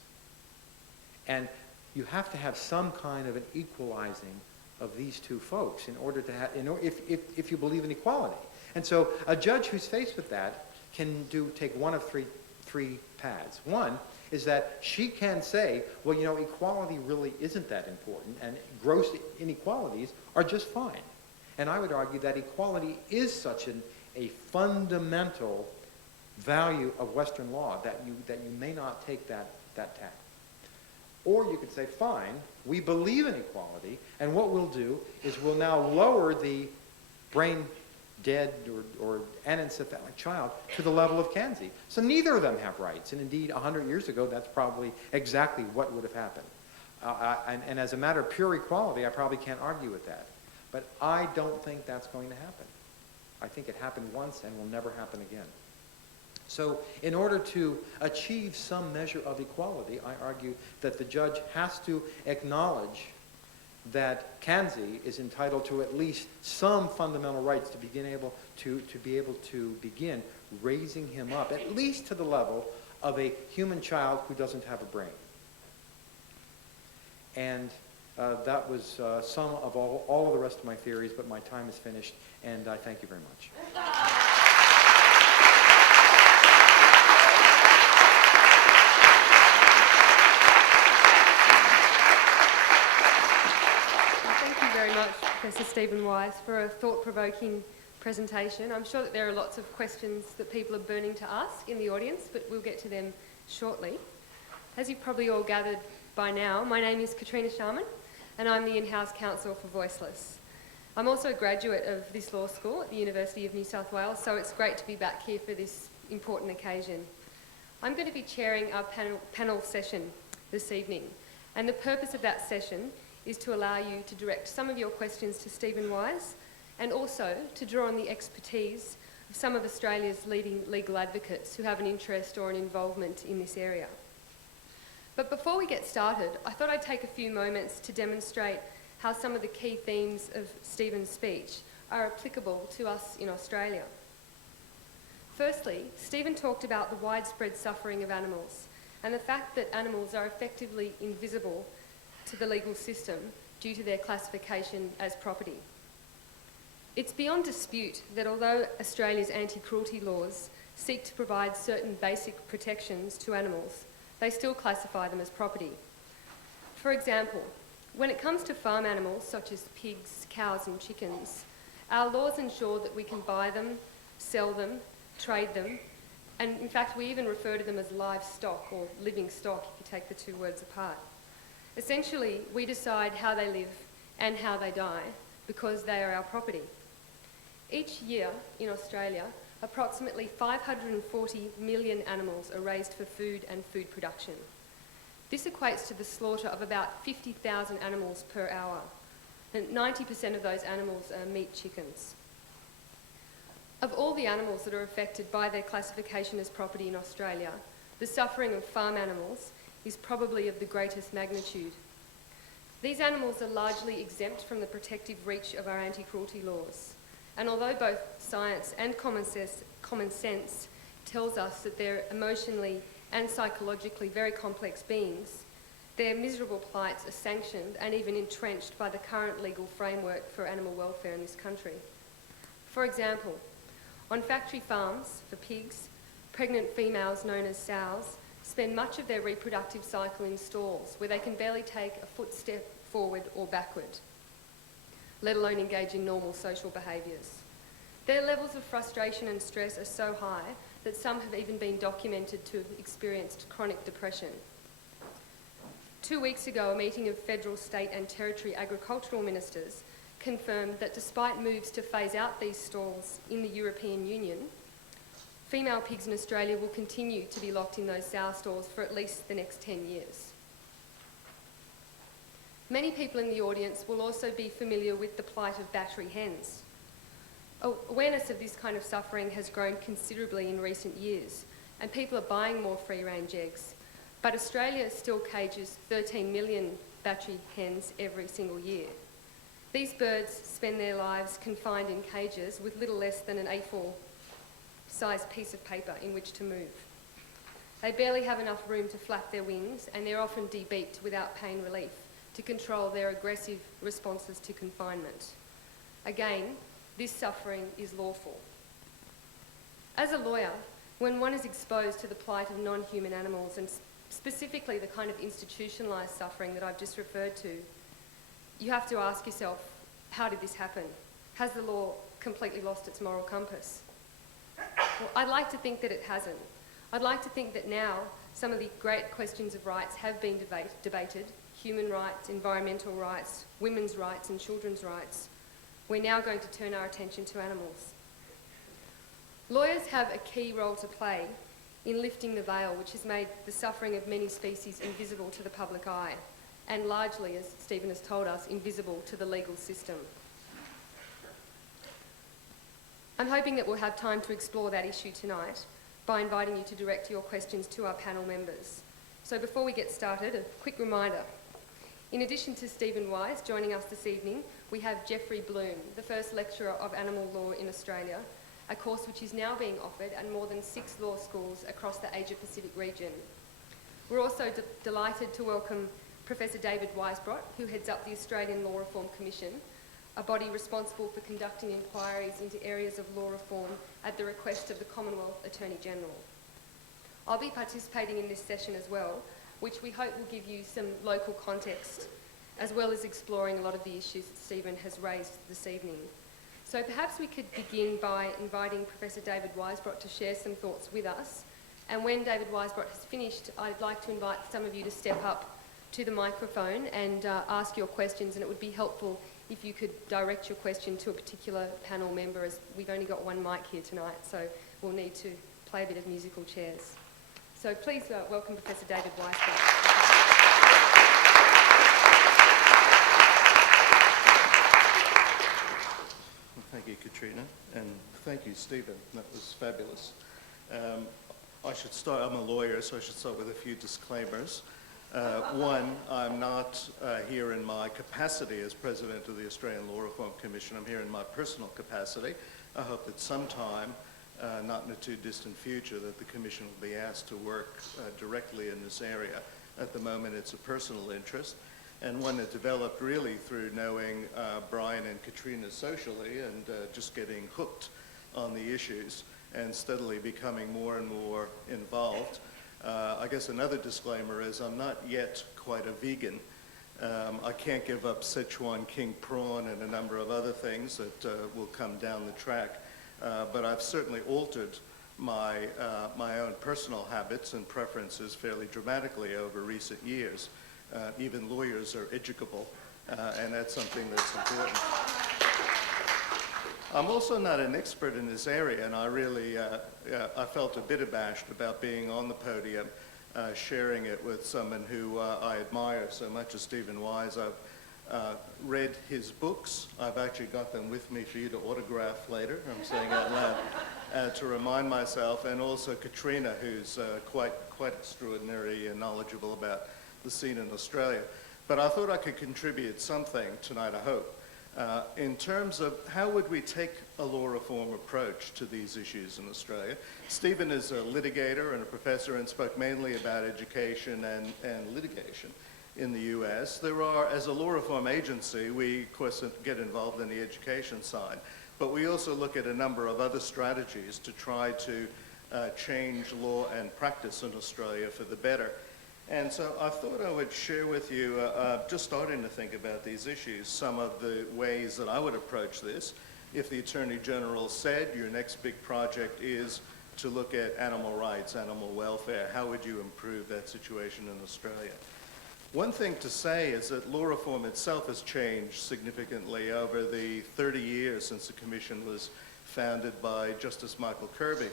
And you have to have some kind of an equalizing of these two folks in order to have, if you believe in equality. And so a judge who's faced with that can take one of three paths. One is that she can say, well, equality really isn't that important, and gross inequalities are just fine. And I would argue that equality is such a fundamental value of Western law that you may not take that tack. Or you could say, fine, we believe in equality, and what we'll do is we'll now lower the brain dead or anencephalic child to the level of Kanzi. So neither of them have rights, and indeed 100 years ago that's probably exactly what would have happened. And as a matter of pure equality, I probably can't argue with that. But I don't think that's going to happen. I think it happened once and will never happen again. So in order to achieve some measure of equality, I argue that the judge has to acknowledge that Kanzi is entitled to at least some fundamental rights to be able to begin raising him up, at least to the level of a human child who doesn't have a brain. And that was some of all of the rest of my theories, but my time is finished, and I thank you very much. Very much, Professor Stephen Wise, for a thought-provoking presentation. I'm sure that there are lots of questions that people are burning to ask in the audience, but we'll get to them shortly. As you've probably all gathered by now, my name is Katrina Sharman, and I'm the in-house counsel for Voiceless. I'm also a graduate of this law school at the University of New South Wales, so it's great to be back here for this important occasion. I'm going to be chairing our panel session this evening, and the purpose of that session is to allow you to direct some of your questions to Stephen Wise, and also to draw on the expertise of some of Australia's leading legal advocates who have an interest or an involvement in this area. But before we get started, I thought I'd take a few moments to demonstrate how some of the key themes of Stephen's speech are applicable to us in Australia. Firstly, Stephen talked about the widespread suffering of animals and the fact that animals are effectively invisible to the legal system due to their classification as property. It's beyond dispute that although Australia's anti-cruelty laws seek to provide certain basic protections to animals, they still classify them as property. For example, when it comes to farm animals such as pigs, cows and chickens, our laws ensure that we can buy them, sell them, trade them, and in fact we even refer to them as livestock or living stock if you take the two words apart. Essentially, we decide how they live and how they die because they are our property. Each year in Australia, approximately 540 million animals are raised for food and food production. This equates to the slaughter of about 50,000 animals per hour, and 90% of those animals are meat chickens. Of all the animals that are affected by their classification as property in Australia, the suffering of farm animals is probably of the greatest magnitude. These animals are largely exempt from the protective reach of our anti-cruelty laws, and although both science and common sense tells us that they're emotionally and psychologically very complex beings, their miserable plights are sanctioned and even entrenched by the current legal framework for animal welfare in this country. For example, on factory farms for pigs, pregnant females known as sows spend much of their reproductive cycle in stalls where they can barely take a footstep forward or backward, let alone engage in normal social behaviours. Their levels of frustration and stress are so high that some have even been documented to have experienced chronic depression. 2 weeks ago, a meeting of federal, state and territory agricultural ministers confirmed that despite moves to phase out these stalls in the European Union, female pigs in Australia will continue to be locked in those sow stalls for at least the next 10 years. Many people in the audience will also be familiar with the plight of battery hens. Awareness of this kind of suffering has grown considerably in recent years, and people are buying more free-range eggs. But Australia still cages 13 million battery hens every single year. These birds spend their lives confined in cages with little less than an A4-sized piece of paper in which to move. They barely have enough room to flap their wings, and they're often debeaked without pain relief to control their aggressive responses to confinement. Again, this suffering is lawful. As a lawyer, when one is exposed to the plight of non-human animals, and specifically the kind of institutionalised suffering that I've just referred to, you have to ask yourself, how did this happen? Has the law completely lost its moral compass? Well, I'd like to think that it hasn't. I'd like to think that now some of the great questions of rights have been debated, human rights, environmental rights, women's rights and children's rights. We're now going to turn our attention to animals. Lawyers have a key role to play in lifting the veil which has made the suffering of many species invisible to the public eye, and largely, as Stephen has told us, invisible to the legal system. I'm hoping that we'll have time to explore that issue tonight by inviting you to direct your questions to our panel members. So before we get started, a quick reminder. In addition to Stephen Wise joining us this evening, we have Jeffrey Bloom, the first lecturer of animal law in Australia, a course which is now being offered at more than 6 law schools across the Asia-Pacific region. We're also delighted to welcome Professor David Weisbrot, who heads up the Australian Law Reform Commission, a body responsible for conducting inquiries into areas of law reform at the request of the Commonwealth Attorney General. I'll be participating in this session as well, which we hope will give you some local context, as well as exploring a lot of the issues that Stephen has raised this evening. So perhaps we could begin by inviting Professor David Weisbrot to share some thoughts with us. And when David Weisbrot has finished, I'd like to invite some of you to step up to the microphone and ask your questions, and it would be helpful if you could direct your question to a particular panel member, as we've only got one mic here tonight, so we'll need to play a bit of musical chairs. So please welcome Professor David Weisbrot. Thank you, Katrina, and thank you, Stephen. That was fabulous. I should start, I'm a lawyer, so I should start with a few disclaimers. One, I'm not here in my capacity as President of the Australian Law Reform Commission. I'm here in my personal capacity. I hope that sometime, not in a too distant future, that the Commission will be asked to work directly in this area. At the moment, it's a personal interest, and one that developed really through knowing Brian and Katrina socially and just getting hooked on the issues and steadily becoming more and more involved. I guess another disclaimer is I'm not yet quite a vegan, I can't give up Sichuan king prawn and a number of other things that will come down the track. But I've certainly altered my own personal habits and preferences fairly dramatically over recent years. Even lawyers are educable, and that's something that's important. I'm also not an expert in this area, and I really I felt a bit abashed about being on the podium, sharing it with someone who I admire so much as Stephen Wise. I've read his books. I've actually got them with me for you to autograph later. I'm saying out loud to remind myself, and also Katrina, who's quite extraordinary and knowledgeable about the scene in Australia. But I thought I could contribute something tonight, I hope, in terms of how would we take a law reform approach to these issues in Australia. Stephen is a litigator and a professor and spoke mainly about education and litigation in the US. There are, as a law reform agency, we of course get involved in the education side, but we also look at a number of other strategies to try to change law and practice in Australia for the better. And so I thought I would share with you, just starting to think about these issues, some of the ways that I would approach this. If the Attorney General said your next big project is to look at animal rights, animal welfare, how would you improve that situation in Australia? One thing to say is that law reform itself has changed significantly over the 30 years since the Commission was founded by Justice Michael Kirby.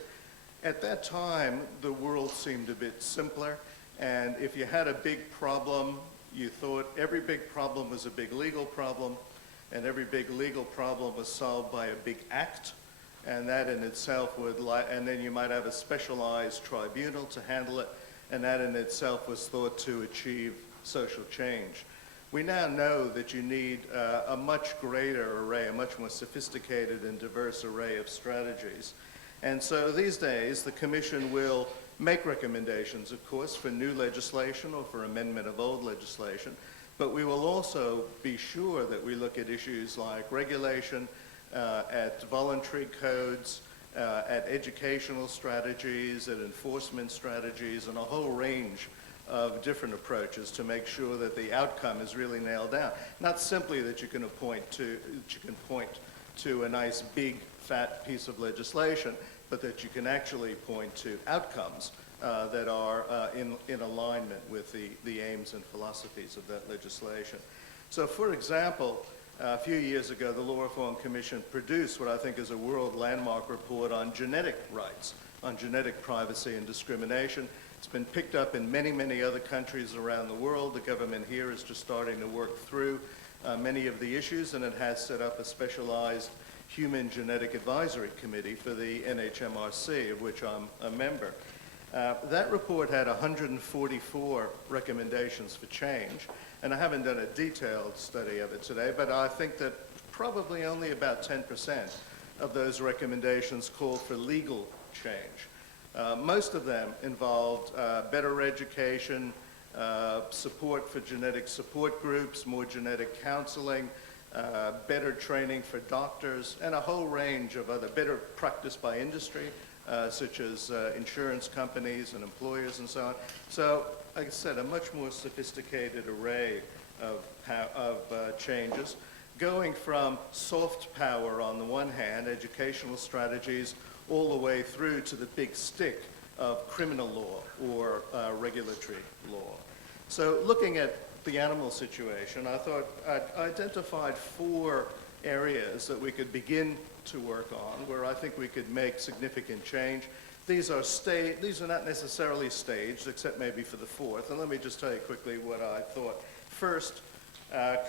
At that time, the world seemed a bit simpler, and if you had a big problem, you thought every big problem was a big legal problem, and every big legal problem was solved by a big act, and that in itself would, and then you might have a specialized tribunal to handle it, and that in itself was thought to achieve social change. We now know that you need a much greater array, a much more sophisticated and diverse array of strategies. And so these days, the Commission will make recommendations, of course, for new legislation or for amendment of old legislation, but we will also be sure that we look at issues like regulation, at voluntary codes, at educational strategies, at enforcement strategies, and a whole range of different approaches to make sure that the outcome is really nailed down. Not simply that you can point to a nice big fat piece of legislation, but that you can actually point to outcomes that are in alignment with the aims and philosophies of that legislation. So for example, a few years ago, the Law Reform Commission produced what I think is a world landmark report on genetic rights, on genetic privacy and discrimination. It's been picked up in many, many other countries around the world. The government here is just starting to work through many of the issues, and it has set up a specialized Human Genetic Advisory Committee for the NHMRC, of which I'm a member. That report had 144 recommendations for change, and I haven't done a detailed study of it today, but I think that probably only about 10% of those recommendations called for legal change. Most of them involved better education, support for genetic support groups, more genetic counseling, better training for doctors, and a whole range of other better practice by industry, such as insurance companies and employers and so on. So, like I said, a much more sophisticated array of changes, going from soft power on the one hand, educational strategies, all the way through to the big stick of criminal law or regulatory law. So looking at the animal situation, I thought I'd identified 4 areas that we could begin to work on where I think we could make significant change. These are not necessarily staged, except maybe for the 4th. And let me just tell you quickly what I thought. First,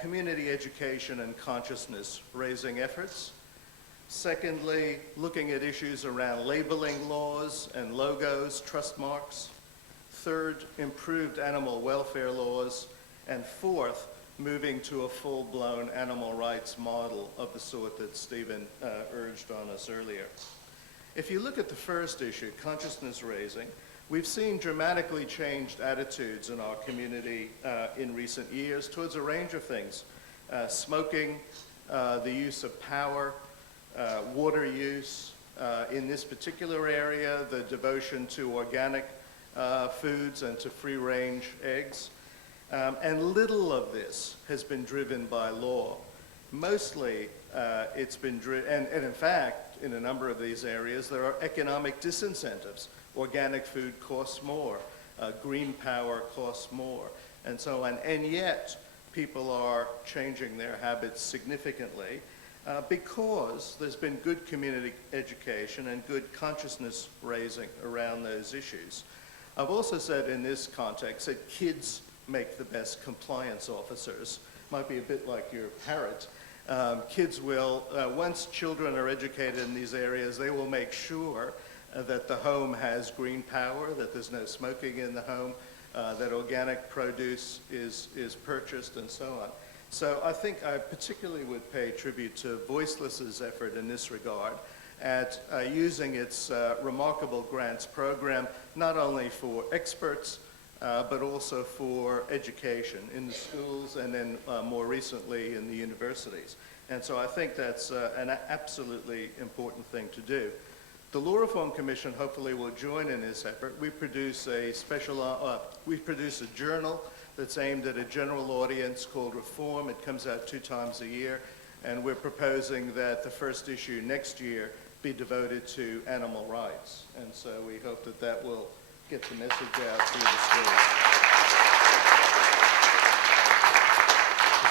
community education and consciousness raising efforts. Secondly, looking at issues around labeling laws and logos, trust marks. Third, improved animal welfare laws. And 4th, moving to a full-blown animal rights model of the sort that Stephen urged on us earlier. If you look at the first issue, consciousness raising, we've seen dramatically changed attitudes in our community in recent years towards a range of things. Smoking, the use of power, water use, in this particular area, the devotion to organic foods and to free-range eggs. And little of this has been driven by law. Mostly it's been driven, and in fact, in a number of these areas, there are economic disincentives. Organic food costs more, green power costs more, and so on. And yet, people are changing their habits significantly because there's been good community education and good consciousness raising around those issues. I've also said in this context that kids make the best compliance officers. Might be a bit like your parrot. Kids will, once children are educated in these areas, they will make sure that the home has green power, that there's no smoking in the home, that organic produce is purchased, and so on. So I think I particularly would pay tribute to Voiceless's effort in this regard at using its remarkable grants program, not only for experts, but also for education in the schools and then more recently in the universities. And so I think that's an absolutely important thing to do. The Law Reform Commission hopefully will join in this effort. We produce a journal that's aimed at a general audience called Reform. It comes out 2 times a year, and we're proposing that the first issue next year be devoted to animal rights. And so we hope that that will get the message out through the schools.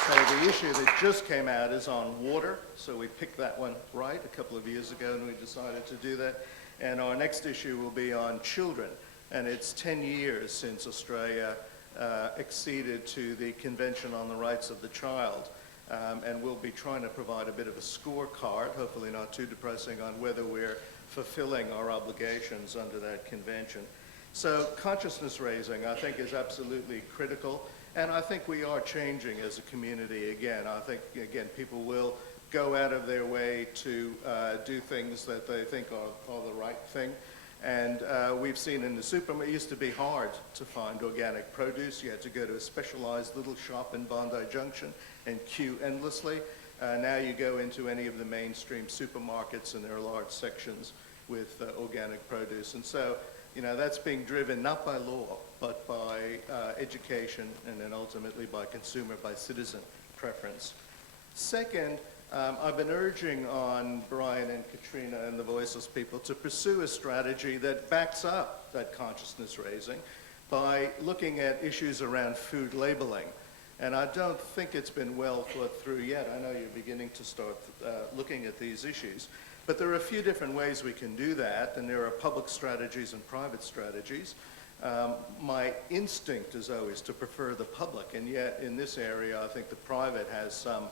So the issue that just came out is on water, so we picked that one right a couple of years ago, and we decided to do that. And our next issue will be on children, and it's 10 years since Australia acceded to the Convention on the Rights of the Child, and we'll be trying to provide a bit of a scorecard, hopefully not too depressing, on whether we're fulfilling our obligations under that convention. So consciousness raising, I think, is absolutely critical. And I think we are changing as a community again. I think, again, people will go out of their way to do things that they think are the right thing. And we've seen in the supermarket, it used to be hard to find organic produce. You had to go to a specialized little shop in Bondi Junction and queue endlessly. Now you go into any of the mainstream supermarkets and there are large sections with organic produce. And so, you know, that's being driven not by law, but by education and then ultimately by consumer, by citizen preference. Second, I've been urging on Brian and Katrina and the Voiceless people to pursue a strategy that backs up that consciousness raising by looking at issues around food labeling. And I don't think it's been well thought through yet. I know you're beginning to start looking at these issues. But there are a few different ways we can do that, and there are public strategies and private strategies. My instinct is always to prefer the public, and yet in this area I think the private has some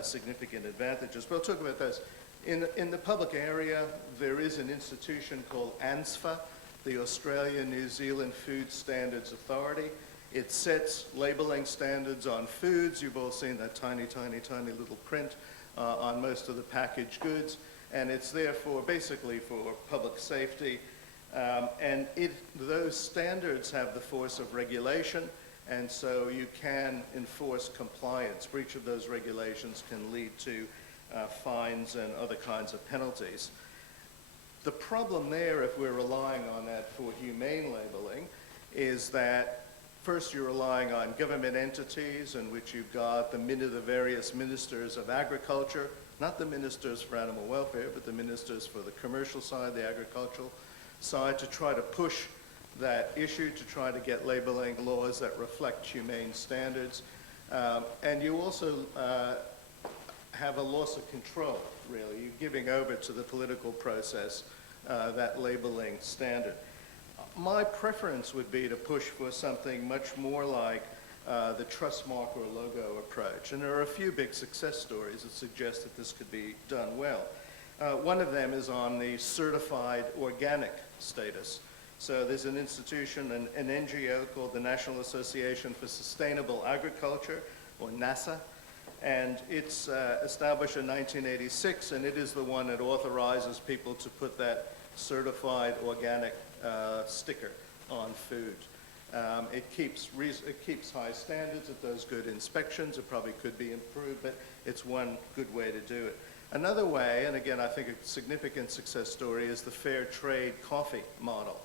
significant advantages. But I'll talk about those. In the public area, there is an institution called ANSFA, the Australia New Zealand Food Standards Authority. It sets labeling standards on foods. You've all seen that tiny, tiny, tiny little print on most of the packaged goods. And it's there for basically for public safety. And those standards have the force of regulation, and so you can enforce compliance. Breach of those regulations can lead to fines and other kinds of penalties. The problem there, if we're relying on that for humane labeling, is that first you're relying on government entities in which you've got the various ministers of agriculture, not the ministers for animal welfare, but the ministers for the commercial side, the agricultural side, to try to push that issue, to try to get labeling laws that reflect humane standards. And you also have a loss of control, really. You're giving over to the political process that labeling standard. My preference would be to push for something much more like the trust mark or logo approach. And there are a few big success stories that suggest that this could be done well. One of them is on the certified organic status. So there's an institution, an NGO called the National Association for Sustainable Agriculture, or NASA, and it's established in 1986, and it is the one that authorizes people to put that certified organic sticker on food. It keeps high standards, it does good inspections, it probably could be improved, but it's one good way to do it. Another way, and again I think a significant success story, is the fair trade coffee model.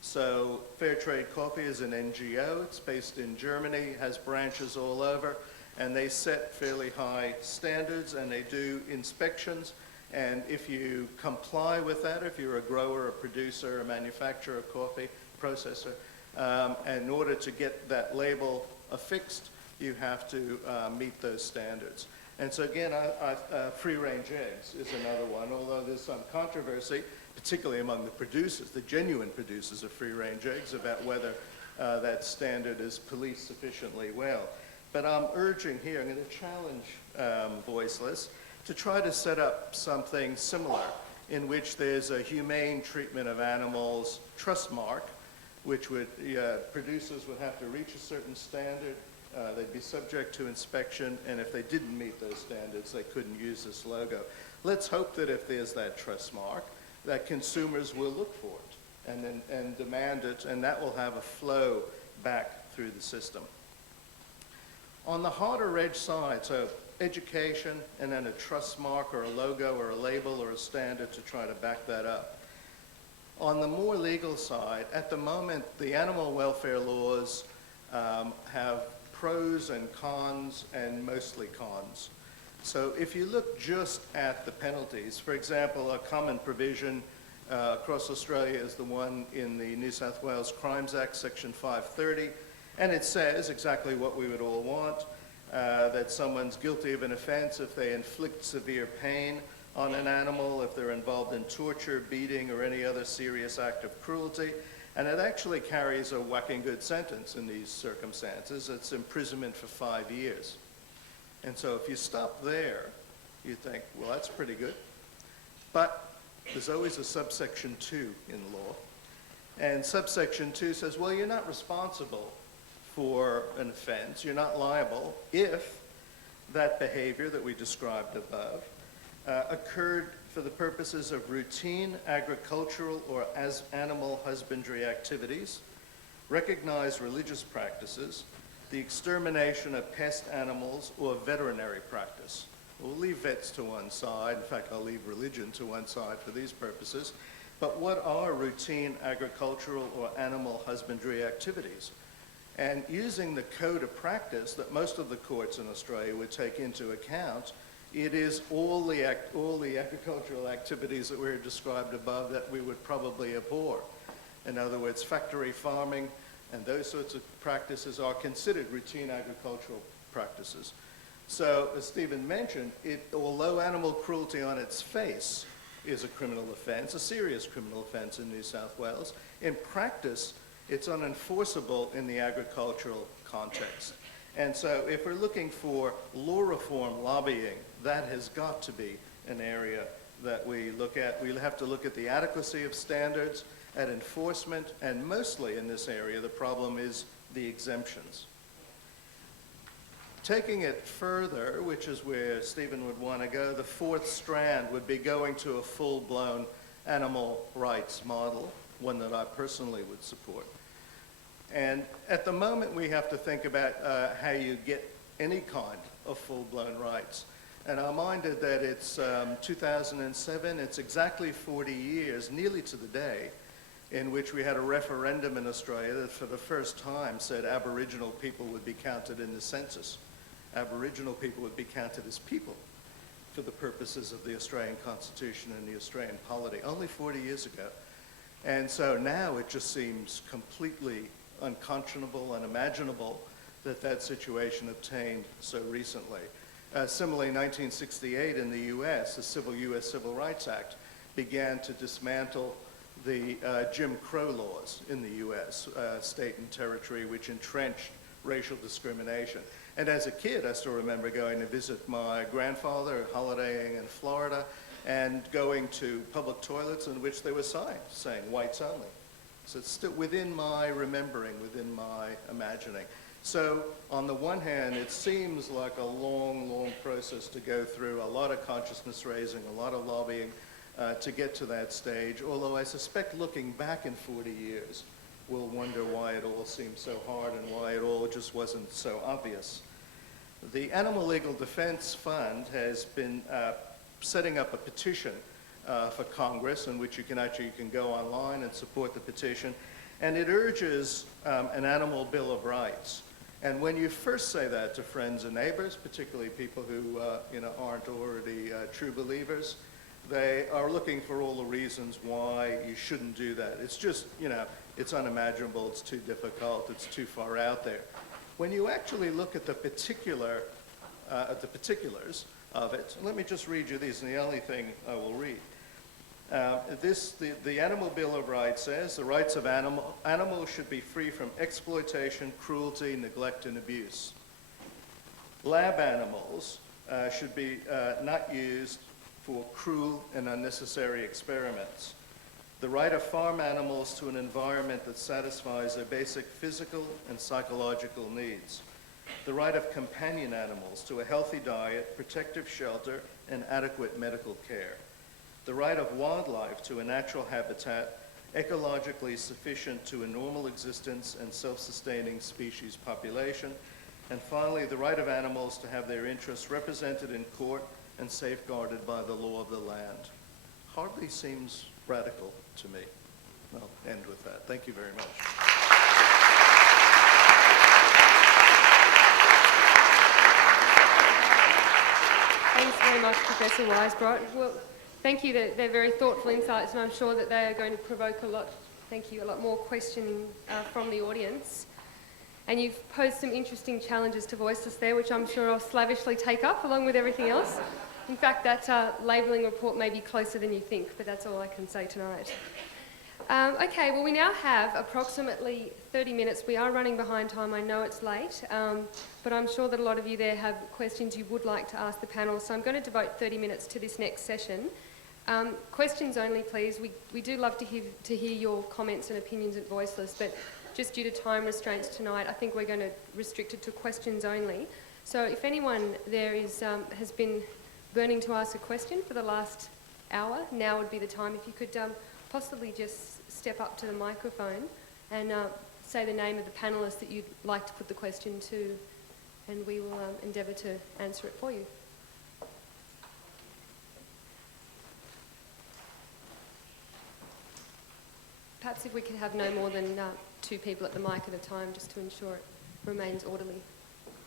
So Fair Trade Coffee is an NGO. It's based in Germany, has branches all over, and they set fairly high standards, and they do inspections. And if you comply with that, if you're a grower, a producer, a manufacturer of coffee, processor, and in order to get that label affixed, you have to meet those standards. And so again, free-range eggs is another one, although there's some controversy, particularly among the producers, the genuine producers of free-range eggs, about whether that standard is policed sufficiently well. But I'm urging here, I'm going to challenge Voiceless to try to set up something similar in which there's a humane treatment of animals trust mark, which would, producers would have to reach a certain standard, they'd be subject to inspection, and if they didn't meet those standards, they couldn't use this logo. Let's hope that if there's that trust mark, that consumers will look for it and demand it, and that will have a flow back through the system. On the harder edge side, so education and then a trust mark or a logo or a label or a standard to try to back that up. On the more legal side, at the moment, the animal welfare laws have pros and cons, and mostly cons. So if you look just at the penalties, for example, a common provision across Australia is the one in the New South Wales Crimes Act, Section 530, and it says exactly what we would all want, that someone's guilty of an offense if they inflict severe pain on an animal, if they're involved in torture, beating, or any other serious act of cruelty. And it actually carries a whacking good sentence in these circumstances. It's imprisonment for 5 years. And so if you stop there, you think, well, that's pretty good. But there's always a subsection 2 in law. And subsection 2 says, well, you're not responsible for an offense. You're not liable if that behavior that we described above occurred for the purposes of routine agricultural or as animal husbandry activities, recognized religious practices, the extermination of pest animals, or veterinary practice. We'll leave vets to one side. In fact, I'll leave religion to one side for these purposes. But what are routine agricultural or animal husbandry activities? And using the code of practice that most of the courts in Australia would take into account, it is all the agricultural activities that were described above that we would probably abhor. In other words, factory farming and those sorts of practices are considered routine agricultural practices. So, as Stephen mentioned, although animal cruelty on its face is a criminal offence, a serious criminal offence in New South Wales, in practice, it's unenforceable in the agricultural context. And so if we're looking for law reform lobbying, that has got to be an area that we look at. We'll have to look at the adequacy of standards, at enforcement, and mostly in this area, the problem is the exemptions. Taking it further, which is where Stephen would want to go, the fourth strand would be going to a full-blown animal rights model, one that I personally would support. And at the moment, we have to think about how you get any kind of full-blown rights. And I'm minded that it's 2007, it's exactly 40 years, nearly to the day, in which we had a referendum in Australia that for the first time said Aboriginal people would be counted in the census. Aboriginal people would be counted as people for the purposes of the Australian Constitution and the Australian polity, only 40 years ago. And so now it just seems completely unconscionable, unimaginable that that situation obtained so recently. Similarly, in 1968 in the US, the US Civil Rights Act began to dismantle the Jim Crow laws in the US, state and territory, which entrenched racial discrimination. And as a kid, I still remember going to visit my grandfather, holidaying in Florida, and going to public toilets in which there were signs saying whites only. So it's still within my remembering, within my imagining. So on the one hand, it seems like a long, long process to go through, a lot of consciousness raising, a lot of lobbying to get to that stage, although I suspect looking back in 40 years, we'll wonder why it all seemed so hard and why it all just wasn't so obvious. The Animal Legal Defense Fund has been setting up a petition for Congress, in which you can go online and support the petition. And it urges an animal bill of rights. And when you first say that to friends and neighbors, particularly people who aren't already true believers, they are looking for all the reasons why you shouldn't do that. It's just, it's unimaginable, it's too difficult, it's too far out there. When you actually look at the particulars of it, let me just read you these, and the only thing I will read. The Animal Bill of Rights says the rights of animals should be free from exploitation, cruelty, neglect, and abuse. Lab animals should be not used for cruel and unnecessary experiments. The right of farm animals to an environment that satisfies their basic physical and psychological needs. The right of companion animals to a healthy diet, protective shelter, and adequate medical care. The right of wildlife to a natural habitat, ecologically sufficient to a normal existence and self-sustaining species population. And finally, the right of animals to have their interests represented in court and safeguarded by the law of the land. Hardly seems radical to me. I'll end with that. Thank you very much. Thanks very much, Professor Weisbrot. Well, thank you. They're very thoughtful insights, and I'm sure that they are going to provoke a lot more questioning from the audience. And you've posed some interesting challenges to Voiceless there, which I'm sure I'll slavishly take up along with everything else. In fact, that labelling report may be closer than you think, but that's all I can say tonight. Okay, well, we now have approximately 30 minutes. We are running behind time. I know it's late, but I'm sure that a lot of you there have questions you would like to ask the panel, so I'm going to devote 30 minutes to this next session. Questions only, please. We do love to hear your comments and opinions at Voiceless, but just due to time restraints tonight, I think we're going to restrict it to questions only. So if anyone there has been burning to ask a question for the last hour, now would be the time. If you could possibly just step up to the microphone and say the name of the panellist that you'd like to put the question to, and we will endeavour to answer it for you. Perhaps if we could have no more than 2 people at the mic at a time, just to ensure it remains orderly.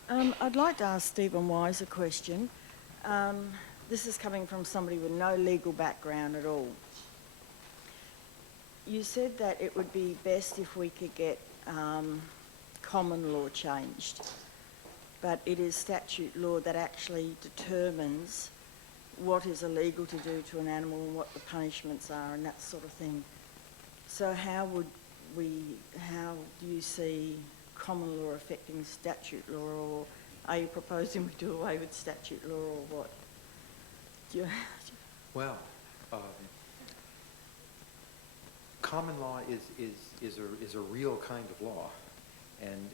I'd like to ask Stephen Wise a question. This is coming from somebody with no legal background at all. You said that it would be best if we could get common law changed, but it is statute law that actually determines what is illegal to do to an animal and what the punishments are and that sort of thing. So how do you see common law affecting statute law, or are you proposing we do away with statute law, or what? Well, common law is a real kind of law, and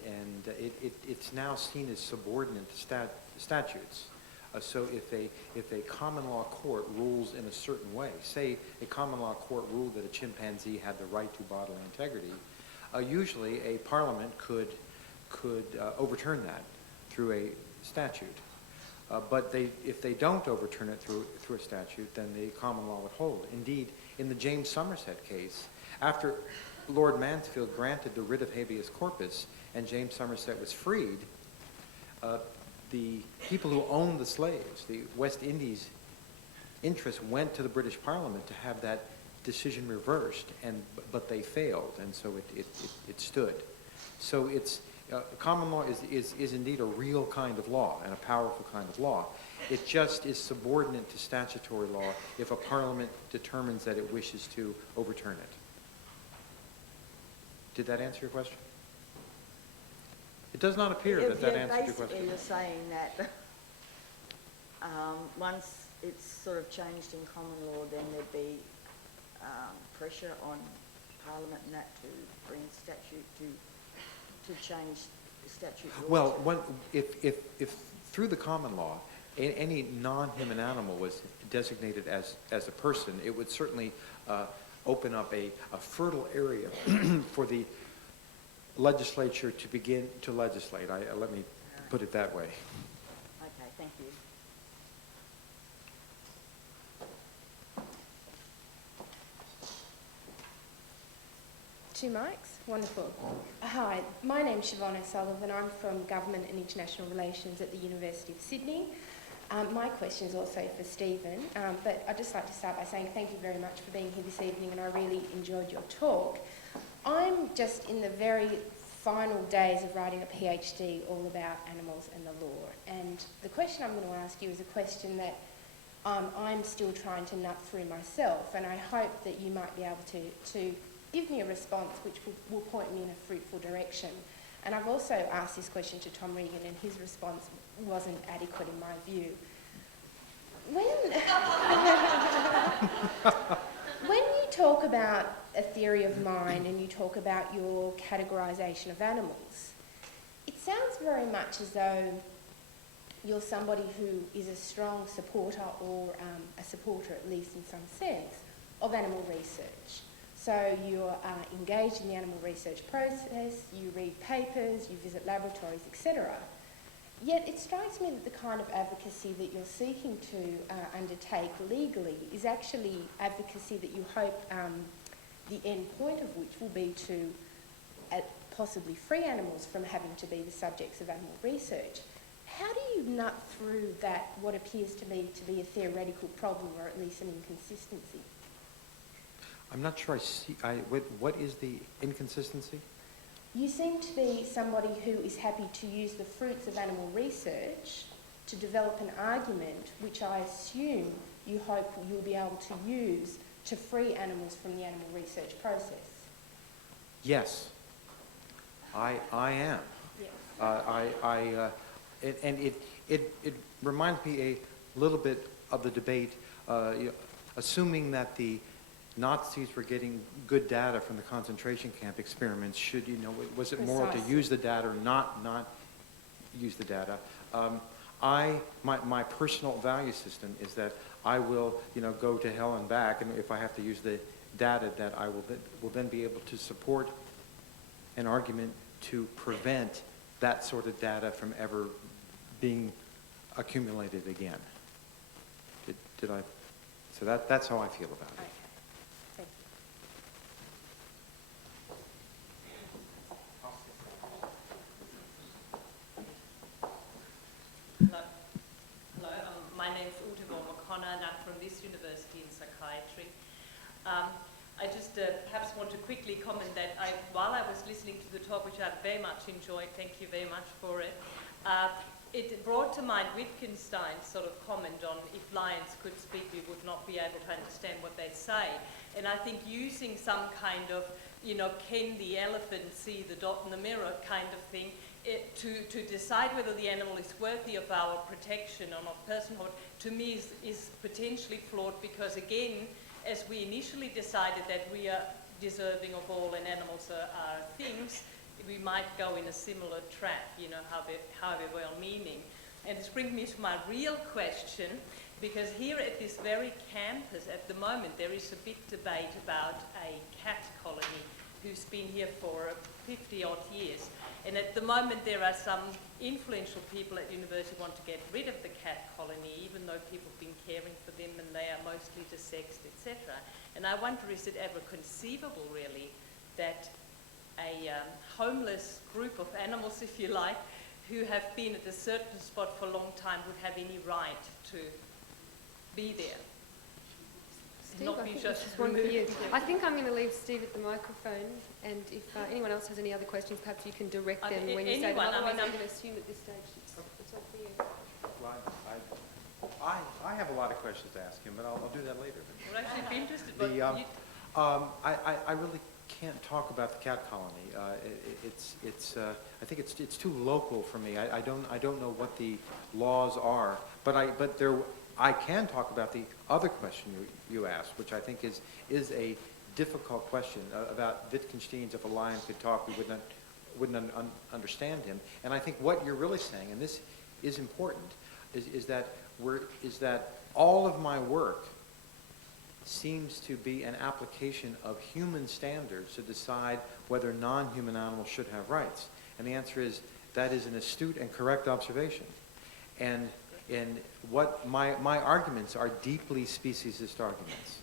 it's now seen as subordinate to statutes. So if a common law court rules in a certain way, say a common law court ruled that a chimpanzee had the right to bodily integrity, usually a parliament could overturn that through a statute. But if they don't overturn it through a statute, then the common law would hold. Indeed, in the James Somerset case, after Lord Mansfield granted the writ of habeas corpus and James Somerset was freed, the people who owned the slaves, the West Indies interests, went to the British Parliament to have that decision reversed, but they failed, and so it stood. So common law is indeed a real kind of law and a powerful kind of law. It just is subordinate to statutory law if a parliament determines that it wishes to overturn it. Did that answer your question? It does not appear that answered your question. Basically, you're saying that once it's sort of changed in common law, then there'd be pressure on Parliament and that to bring statute to change the statute law. Well, if through the common law any non-human animal was designated as a person, it would certainly open up a fertile area for the legislature to begin to legislate. Let me put it that way. Okay, thank you. Two mics? Wonderful. Hi, my name's Siobhan O'Sullivan. I'm from Government and International Relations at the University of Sydney. My question is also for Stephen, but I'd just like to start by saying thank you very much for being here this evening, and I really enjoyed your talk. I'm just in the very final days of writing a PhD all about animals and the law, and the question I'm going to ask you is a question that I'm still trying to nut through myself, and I hope that you might be able to give me a response which will point me in a fruitful direction. And I've also asked this question to Tom Regan, and his response wasn't adequate in my view. When you talk about a theory of mind and you talk about your categorisation of animals, it sounds very much as though you're somebody who is a strong supporter, or a supporter at least in some sense, of animal research. So you're engaged in the animal research process, you read papers, you visit laboratories, etc. Yet it strikes me that the kind of advocacy that you're seeking to undertake legally is actually advocacy that you hope the end point of which will be to possibly free animals from having to be the subjects of animal research. How do you nut through that, what appears to me to be a theoretical problem, or at least an inconsistency? I'm not sure I see, what is the inconsistency? You seem to be somebody who is happy to use the fruits of animal research to develop an argument which I assume you hope you'll be able to use to free animals from the animal research process. Yes, I am. Yes. It reminds me a little bit of the debate, assuming that the Nazis were getting good data from the concentration camp experiments. Was it moral to use the data or not use the data? My personal value system is that I will, go to hell and back, and if I have to use the data, that I will then be able to support an argument to prevent that sort of data from ever being accumulated again. Did I? So that's how I feel about it. Okay. Thank you. Hello. My name's Ute O'Connor, and I'm from this university in psychiatry. I just perhaps want to quickly comment that while I was listening to the talk, which I very much enjoyed, thank you very much for it, it brought to mind Wittgenstein's sort of comment on if lions could speak, we would not be able to understand what they say. And I think using some kind of, can the elephant see the dot in the mirror kind of thing, to decide whether the animal is worthy of our protection or not personhood, to me is potentially flawed, because again, as we initially decided that we are deserving of all and animals are things, we might go in a similar trap, however well-meaning. And this brings me to my real question, because here at this very campus at the moment there is a big debate about a cat colony who's been here for 50-odd years. And at the moment there are some influential people at university who want to get rid of the cat colony, even though people have been caring for them and they are mostly desexed, etc. And I wonder, is it ever conceivable, really, that a homeless group of animals, if you like, who have been at a certain spot for a long time would have any right to be there? Steve, I think this is one for you. I think I'm going to leave Steve at the microphone, and if anyone else has any other questions, perhaps you can direct them when you say them. Otherwise, I'm going to assume at this stage it's all for you. Well, I have a lot of questions to ask him, but I'll do that later. Well, actually, be interested. I really can't talk about the cat colony. I think it's too local for me. I don't know what the laws are, but I can talk about the other question you asked, which I think is a difficult question about Wittgenstein's "if a lion could talk, we wouldn't understand him." And I think what you're really saying, and this is important, is that all of my work seems to be an application of human standards to decide whether non-human animals should have rights. And the answer is that is an astute and correct observation. And what my arguments are deeply speciesist arguments.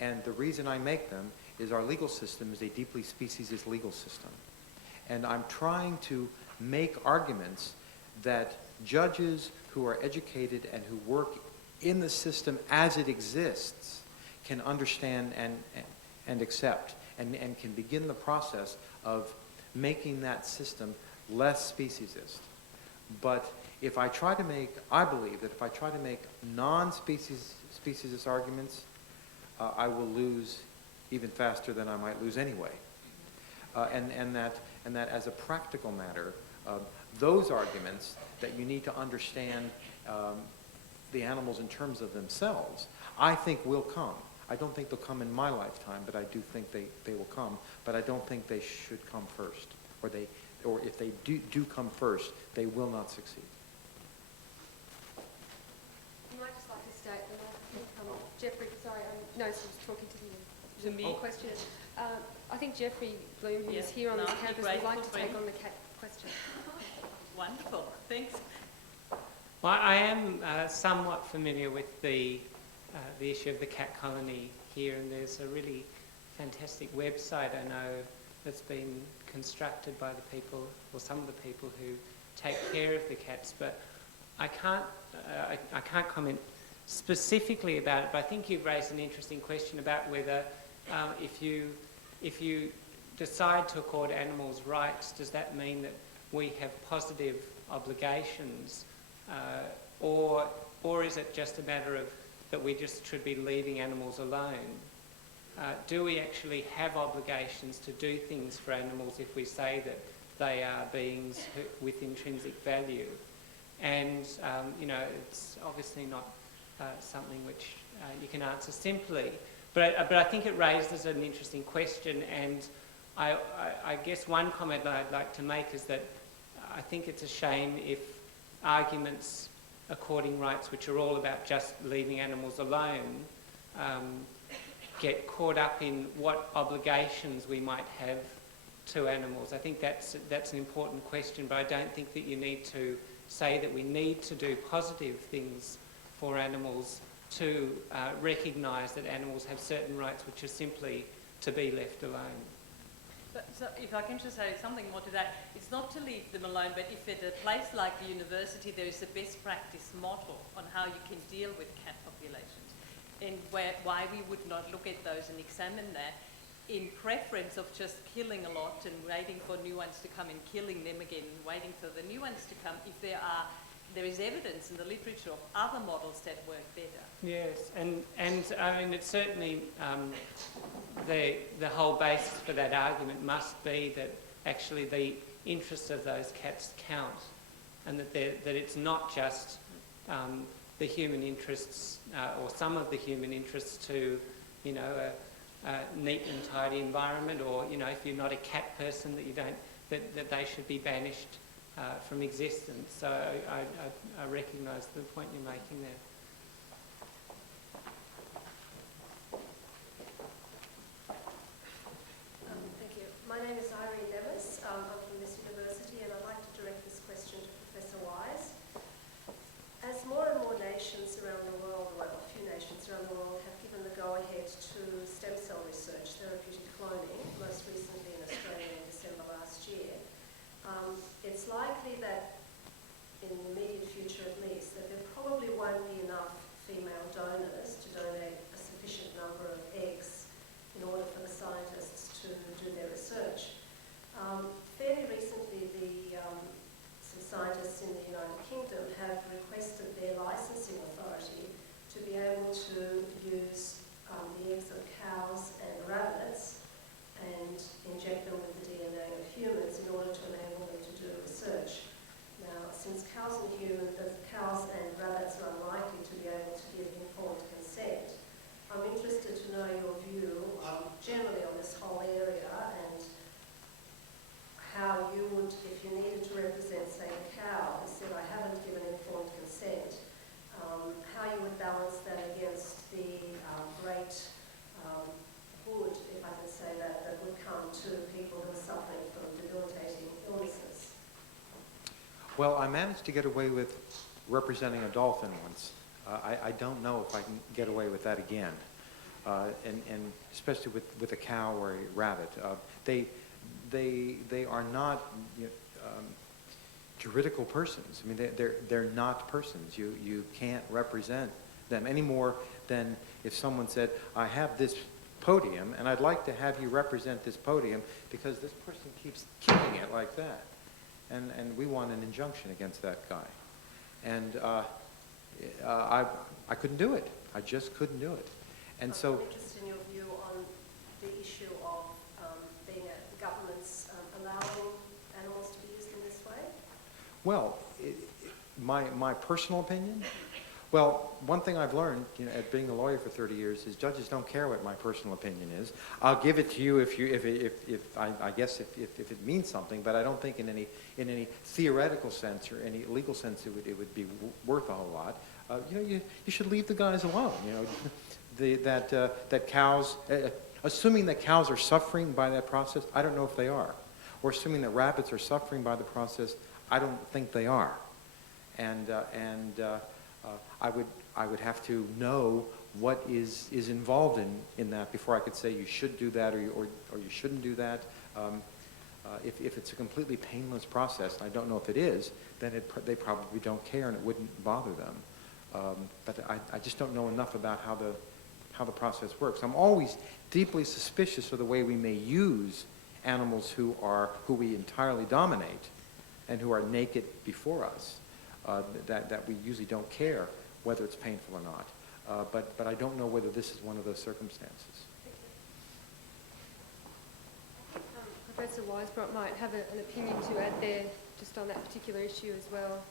And the reason I make them is our legal system is a deeply speciesist legal system. And I'm trying to make arguments that judges who are educated and who work in the system as it exists can understand and accept and can begin the process of making that system less speciesist. But if I try to make, I believe that if I try to make non-speciesist arguments, I will lose even faster than I might lose anyway. And that as a practical matter, those arguments that you need to understand the animals in terms of themselves, I think will come. I don't think they'll come in my lifetime, but I do think they will come. But I don't think they should come first, or if they do come first, they will not succeed. You might just like to state, and I think Jeffrey, sorry, no, so I was talking to me? Question. I think Jeffrey Bloom, who is here on this campus, would like to take on the cat question. Wonderful, thanks. Well, I am somewhat familiar with the issue of the cat colony here, and there's a really fantastic website I know that's been constructed by the people, or some of the people who take care of the cats. But I can't comment specifically about it. But I think you've raised an interesting question about whether if you decide to accord animals rights, does that mean that we have positive obligations, or is it just a matter of that we just should be leaving animals alone? Do we actually have obligations to do things for animals if we say that they are beings with intrinsic value? And, it's obviously not something which you can answer simply. But I think it raises an interesting question, and I guess one comment that I'd like to make is that I think it's a shame if arguments according rights which are all about just leaving animals alone get caught up in what obligations we might have to animals. I think that's an important question, but I don't think that you need to say that we need to do positive things for animals to recognise that animals have certain rights which are simply to be left alone. So if I can just say something more to that, it's not to leave them alone, but if at a place like the university there is a best practice model on how you can deal with cat populations, and why we would not look at those and examine that in preference of just killing a lot and waiting for new ones to come and killing them again and waiting for the new ones to come, if there is evidence in the literature of other models that work better. Yes, and I mean, it's certainly the whole basis for that argument must be that actually the interests of those cats count, and that it's not just the human interests or some of the human interests to, a neat and tidy environment, or if you're not a cat person, that they should be banished from existence. So I recognise the point you're making there. Thank you. My name is Irene Nevis. I'm from this university, and I'd like to direct this question to Professor Wise. As more and more nations around the world, well, a few nations around the world, have given the go-ahead to stem cell research, therapeutic cloning, most recently in Australia in December last year, it's likely that in the immediate future at least, that there probably won't be enough female donors to donate a sufficient number of eggs in order for the scientists to do their research. Fairly recently, some scientists in the United Kingdom have requested their licensing authority to be able to use the eggs of cows and rabbits and inject them with the DNA of humans in order to enable them to do research. Now, since cows and rabbits are unlikely to be able to give informed consent, I'm interested to know your view generally on this whole area, and how you would, if you needed to represent, say, a cow who said, I haven't given informed consent, how you would balance that against the great good, if I can say that would come to people who are suffering from debilitating illnesses. Well, I managed to get away with representing a dolphin once. I don't know if I can get away with that again. and especially with a cow or a rabbit. They are not juridical persons. I mean, they're not persons. You can't represent them any more than if someone said, I have this podium and I'd like to have you represent this podium because this person keeps kicking it like that. And we want an injunction against that guy. And I couldn't do it. I just couldn't do it. And so... I'm interested in your view on the issue of being the government's allowing animals to be used in this way. Well, my personal opinion? Well, one thing I've learned, at being a lawyer for 30 years is judges don't care what my personal opinion is. I'll give it to you if it means something, but I don't think in any theoretical sense or any legal sense it would be worth a whole lot. You should leave the guys alone. That cows, assuming that cows are suffering by that process, I don't know if they are, or assuming that rabbits are suffering by the process, I don't think they are, and I would have to know what is involved in that before I could say you should do that or you shouldn't do that. If it's a completely painless process, and I don't know if it is, then they probably don't care and it wouldn't bother them. But I just don't know enough about how the process works. I'm always deeply suspicious of the way we may use animals who we entirely dominate and who are naked before us. That we usually don't care whether it's painful or not. But I don't know whether this is one of those circumstances. Professor Weisbrot might have an opinion to add there just on that particular issue as well.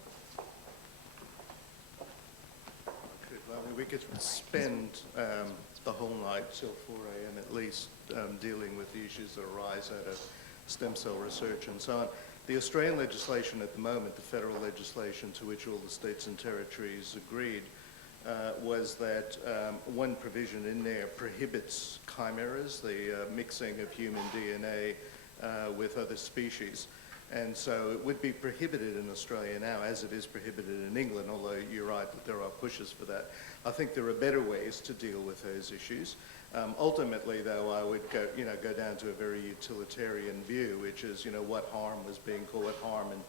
Well, we could spend the whole night till 4 a.m. at least dealing with the issues that arise out of stem cell research and so on. The Australian legislation at the moment, the federal legislation to which all the states and territories agreed, was that one provision in there prohibits chimeras, the mixing of human DNA with other species. And so it would be prohibited in Australia now, as it is prohibited in England, although you're right that there are pushes for that. I think there are better ways to deal with those issues. Ultimately, though, I would go down to a very utilitarian view, which is, what harm and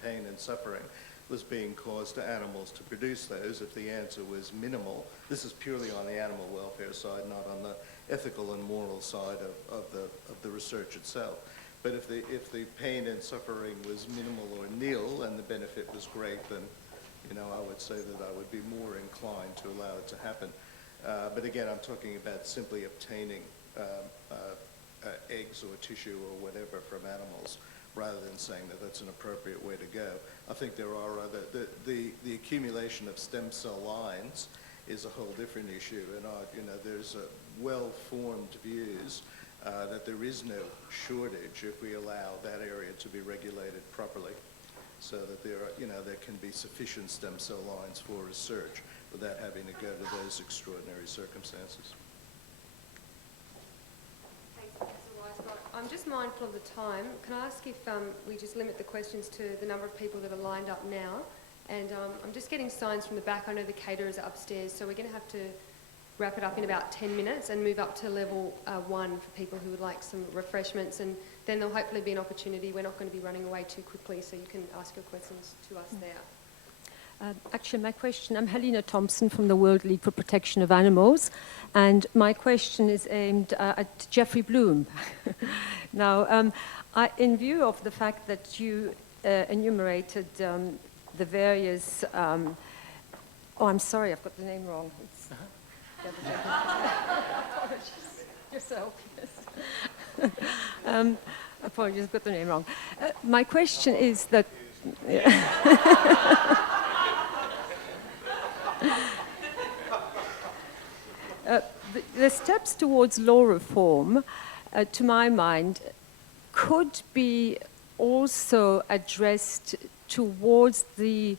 pain and suffering was being caused to animals to produce those. If the answer was minimal, this is purely on the animal welfare side, not on the ethical and moral side of the research itself. But if the pain and suffering was minimal or nil and the benefit was great, then I would say that I would be more inclined to allow it to happen. But again, I'm talking about simply obtaining eggs or tissue or whatever from animals, rather than saying that that's an appropriate way to go. I think there are other, the accumulation of stem cell lines is a whole different issue, and there's well-formed views that there is no shortage if we allow that area to be regulated properly, so that there can be sufficient stem cell lines for research without having to go to those extraordinary circumstances. Thanks, Professor Weisbrot. I'm just mindful of the time. Can I ask if we just limit the questions to the number of people that are lined up now? And I'm just getting signs from the back. I know the caterers are upstairs, so we're going to have to wrap it up in about 10 minutes and move up to level 1 for people who would like some refreshments, and then there'll hopefully be an opportunity. We're not going to be running away too quickly, so you can ask your questions to us there. Actually, my question, I'm Helena Thompson from the World League for Protection of Animals, and my question is aimed at Jeffrey Bloom. Now, in view of the fact that you enumerated the various, oh, I'm sorry, I've got the name wrong. It's, apologies. You're so obvious. Apologies, I've got the name wrong. My question is that... the steps towards law reform, to my mind, could be also addressed towards the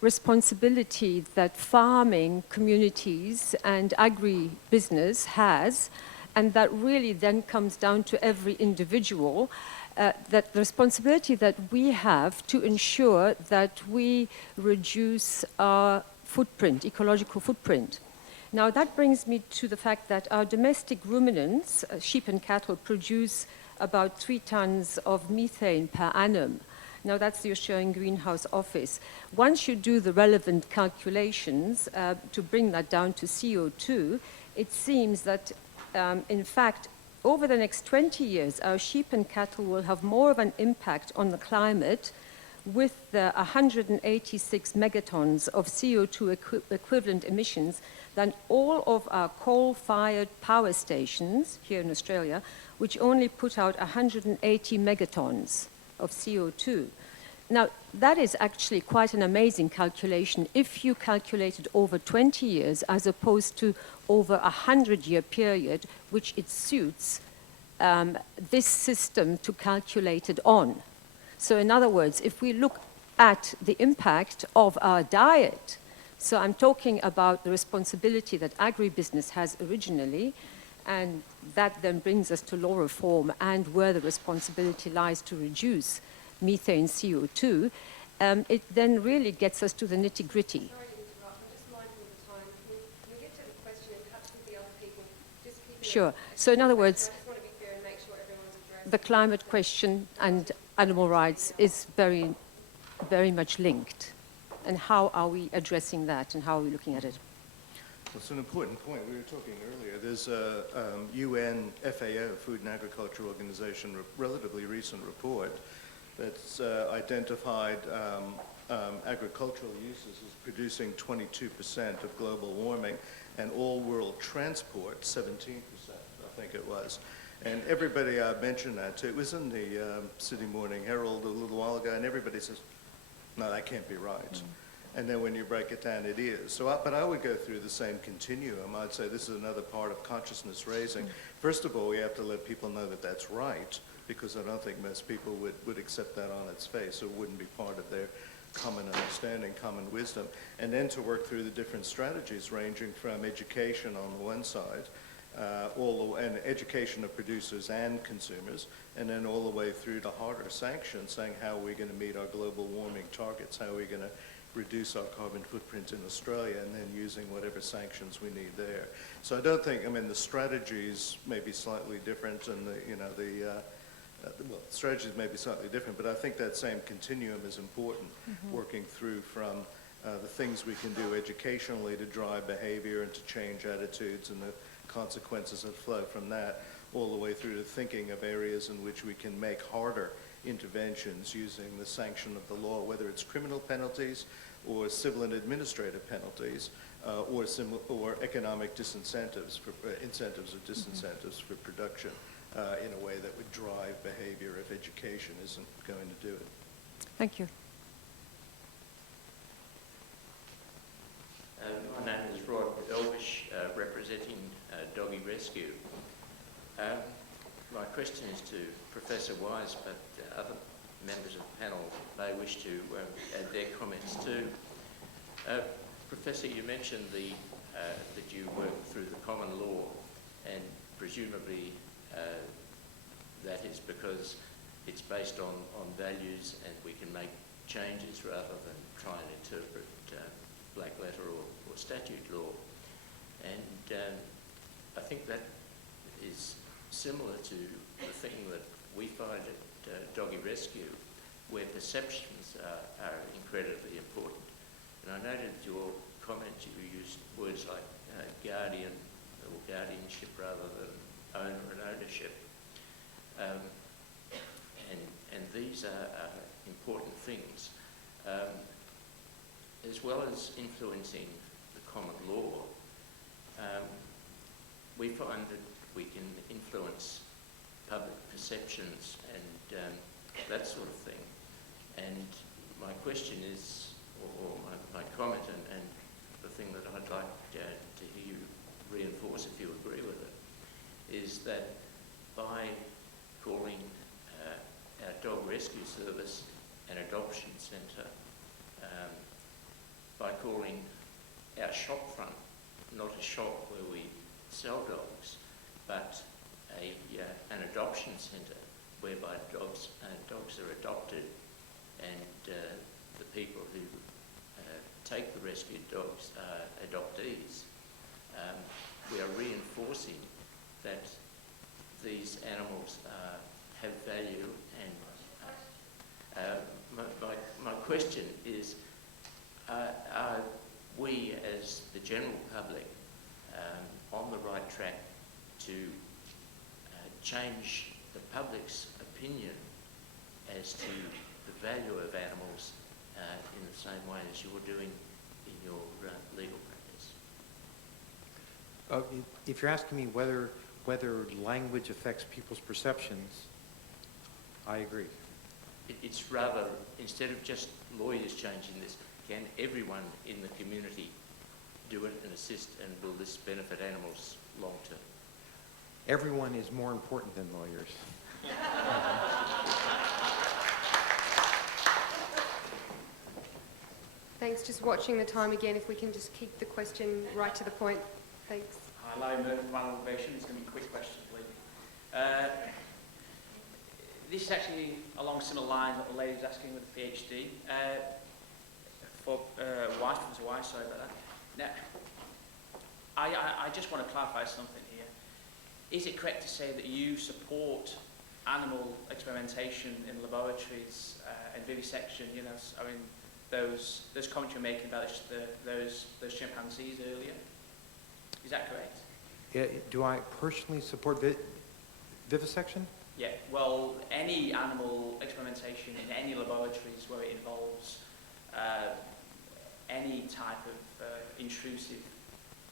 responsibility that farming communities and agribusiness has, and that really then comes down to every individual, that the responsibility that we have to ensure that we reduce our footprint, ecological footprint. Now that brings me to the fact that our domestic ruminants, sheep and cattle, produce about 3 tons of methane per annum. Now that's the Australian Greenhouse Office. Once you do the relevant calculations to bring that down to CO2, it seems that in fact over the next 20 years our sheep and cattle will have more of an impact on the climate with the 186 megatons of CO2 equivalent emissions than all of our coal-fired power stations here in Australia, which only put out 180 megatons of CO2. Now, that is actually quite an amazing calculation if you calculate it over 20 years as opposed to over a 100-year period, which it suits this system to calculate it on. So in other words, if we look at the impact of our diet, so I'm talking about the responsibility that agribusiness has originally, and that then brings us to law reform and where the responsibility lies to reduce methane CO2, it then really gets us to the nitty-gritty. Sorry to interrupt, I'm just mindful of the time. Can we get to the question and perhaps with the other people? Just keep it Sure. So in other words, I just want to be fair and make sure everyone's addressed. the climate question and animal rights is very, very much linked. And how are we addressing that and how are we looking at it? Well, it's an important point. We were talking earlier. There's a UN FAO, Food and Agriculture Organization, relatively recent report that's identified agricultural uses as producing 22% of global warming and all world transport 17%, I think it was. And everybody mentioned that too. It was in the Sydney Morning Herald a little while ago, and everybody says, no, that can't be right. And then when you break it down, it is. So, but I would go through the same continuum. I'd say this is another part of consciousness raising. First of all, we have to let people know that that's right, because I don't think most people would accept that on its face. It wouldn't be part of their common understanding, common wisdom. And then to work through the different strategies ranging from education on the one side, and education of producers and consumers, and then all the way through to harder sanctions, saying how are we going to meet our global warming targets, how are we going to reduce our carbon footprint in Australia, and then using whatever sanctions we need there. So I don't think, I mean, the strategies may be slightly different, and the strategies may be slightly different, but I think that same continuum is important, working through from the things we can do educationally to drive behavior and to change attitudes and the consequences that flow from that, all the way through to thinking of areas in which we can make harder interventions using the sanction of the law, whether it's criminal penalties or civil and administrative penalties, or economic disincentives, for incentives or disincentives for production in a way that would drive behavior if education isn't going to do it. Thank you. My name is Rod Elvish, representing Doggy Rescue. My question is to Professor Wise, but other members of the panel may wish to add their comments too. Professor, you mentioned that you work through the common law, and presumably that is because it's based on values and we can make changes rather than try and interpret black letter or statute law. And I think that is similar to the thing that we find at Doggy Rescue, where perceptions are incredibly important. And I noted your comments, you used words like guardian or guardianship rather than owner and ownership. And these are important things. As well as influencing the common law, we find that we can influence public perceptions and that sort of thing. And my question is, or my comment and the thing that I'd like to hear you reinforce if you agree with it, is that by calling our dog rescue service an adoption centre, by calling our shop front not a shop where we sell dogs, but an adoption centre whereby dogs are adopted, and the people who take the rescued dogs are adoptees. we are reinforcing that these animals have value, and my question is, are we as the general public on the right track to change the public's opinion as to the value of animals in the same way as you're doing in your legal practice? If you're asking me whether language affects people's perceptions, I agree. It's rather, instead of just lawyers changing this, can everyone in the community do it and assist, and will this benefit animals long term? Everyone is more important than lawyers. Thanks. Just watching the time again, if we can just keep the question right to the point. Thanks. Hi, Larry Murphy from Animal Innovation. It's going to be a quick question, believe me. This is actually along similar lines what the lady was asking with the PhD. For Professor Wise, sorry about that. Now, I just want to clarify something here. Is it correct to say that you support animal experimentation in laboratories and vivisection? You know, I mean, those comments you're making about just those chimpanzees earlier. Is that correct? Do I personally support vivisection? Yeah. Well, any animal experimentation in any laboratories where it involves any type of intrusive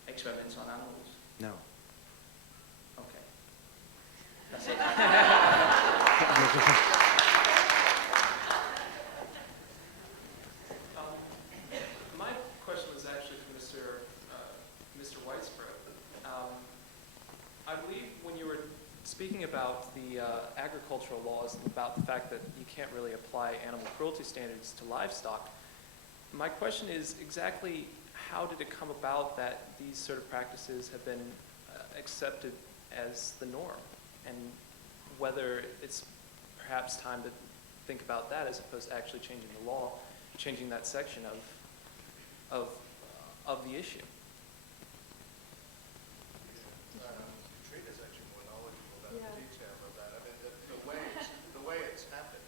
experiments on animals. No. Okay. That's it. My question was actually for Mr. Weisbrot. I believe when you were speaking about the agricultural laws and about the fact that you can't really apply animal cruelty standards to livestock, my question is exactly how did it come about that these sort of practices have been accepted as the norm, and whether it's perhaps time to think about that as opposed to actually changing the law, changing that section of the issue. Katrina's actually more knowledgeable about the detail of that. I mean, the way it's happened,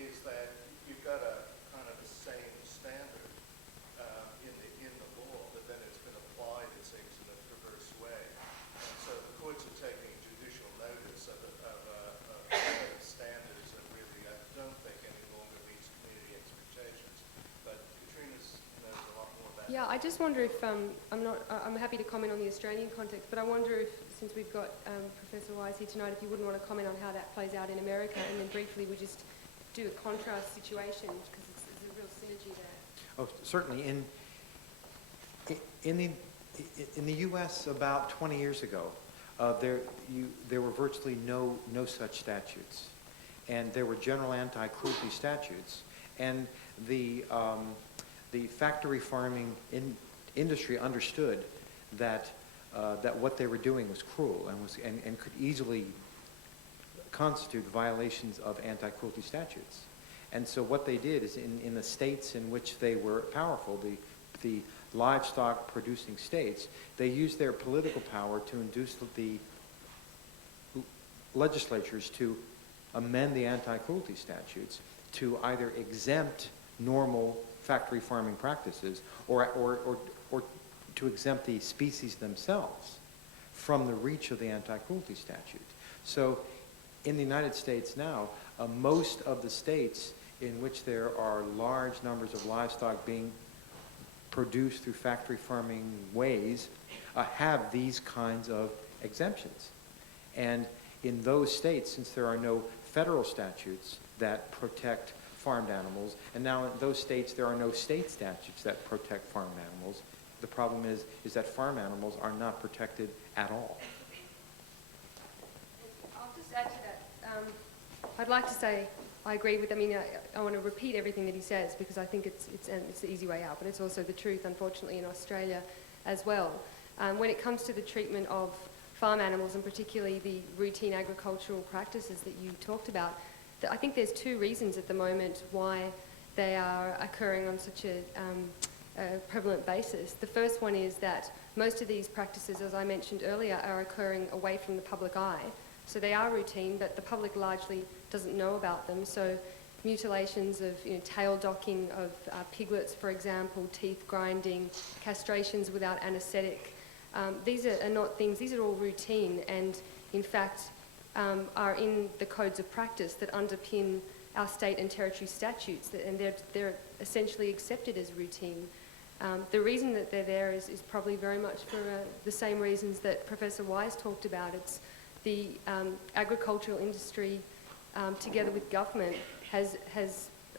is that you've got a kind of the same standard in the law, but then it's been applied, it seems, in a perverse way. And so the courts are taking judicial notice of standards that really, I don't think, any longer meets community expectations. But Katrina knows a lot more about Yeah, I just wonder if I'm happy to comment on the Australian context, but I wonder if, since we've got Professor Wise here tonight, if you wouldn't want to comment on how that plays out in America, and then briefly we just do a contrast situation, because there's a real synergy there. Oh, certainly. In the U.S. about 20 years ago, there were virtually no such statutes, and there were general anti-cruelty statutes, and the factory farming industry understood that what they were doing was cruel and could easily constitute violations of anti-cruelty statutes. And so what they did is in the states in which they were powerful, the livestock producing states, they used their political power to induce the legislatures to amend the anti-cruelty statutes to either exempt normal factory farming practices or to exempt the species themselves from the reach of the anti-cruelty statute. So in the United States now, most of the states in which there are large numbers of livestock being produced through factory farming ways have these kinds of exemptions. And in those states, since there are no federal statutes that protect farmed animals, and now in those states there are no state statutes that protect farmed animals, the problem is that farm animals are not protected at all. I'll just add to that. I'd like to say I agree with, I want to repeat everything that he says, because I think it's the easy way out, but it's also the truth, unfortunately, in Australia as well. When it comes to the treatment of farm animals, and particularly the routine agricultural practices that you talked about, I think there's two reasons at the moment why they are occurring on such a a prevalent basis. The first one is that most of these practices, as I mentioned earlier, are occurring away from the public eye. So they are routine, but the public largely doesn't know about them. So mutilations of tail docking of piglets, for example, teeth grinding, castrations without anaesthetic. These are not things, these are all routine and in fact are in the codes of practice that underpin our state and territory statutes, and they're essentially accepted as routine. The reason that they're there is probably very much for the same reasons that Professor Wise talked about. It's the agricultural industry, together with government, has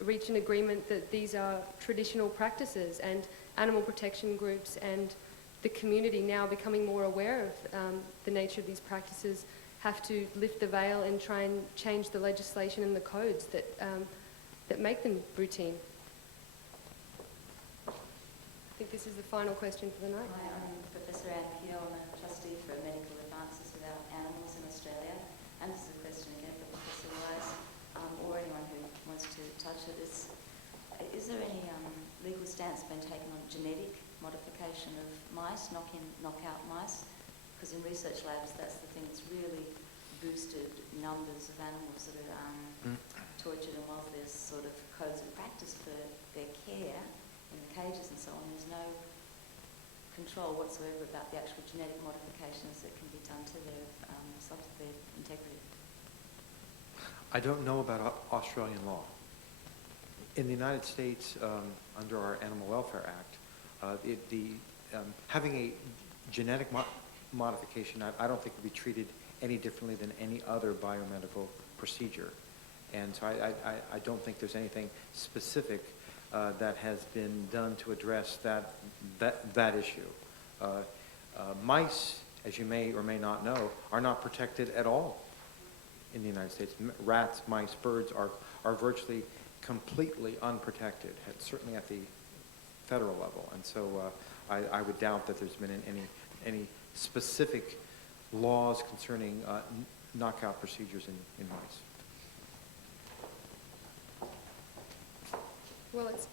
reached an agreement that these are traditional practices, and animal protection groups and the community now becoming more aware of the nature of these practices have to lift the veil and try and change the legislation and the codes that, that make them routine. I think this is the final question for the night. Hi, I'm Professor Anne Peel. I'm a trustee for Medical Advances Without Animals in Australia. And this is a question again for Professor Wise, or anyone who wants to touch it. Is there any legal stance been taken on genetic modification of mice, knockout mice? Because in research labs, that's the thing that's really boosted numbers of animals that are tortured, and whilst there's sort of codes of practice for their care in the cages and so on, there's no control whatsoever about the actual genetic modifications that can be done to their integrity. I don't know about Australian law. In the United States, under our Animal Welfare Act, having a genetic modification, I don't think would be treated any differently than any other biomedical procedure. And so I don't think there's anything specific that has been done to address that issue. Mice, as you may or may not know, are not protected at all in the United States. Rats, mice, birds are virtually completely unprotected, certainly at the federal level. And so I would doubt that there's been any specific laws concerning knockout procedures in mice. Well, it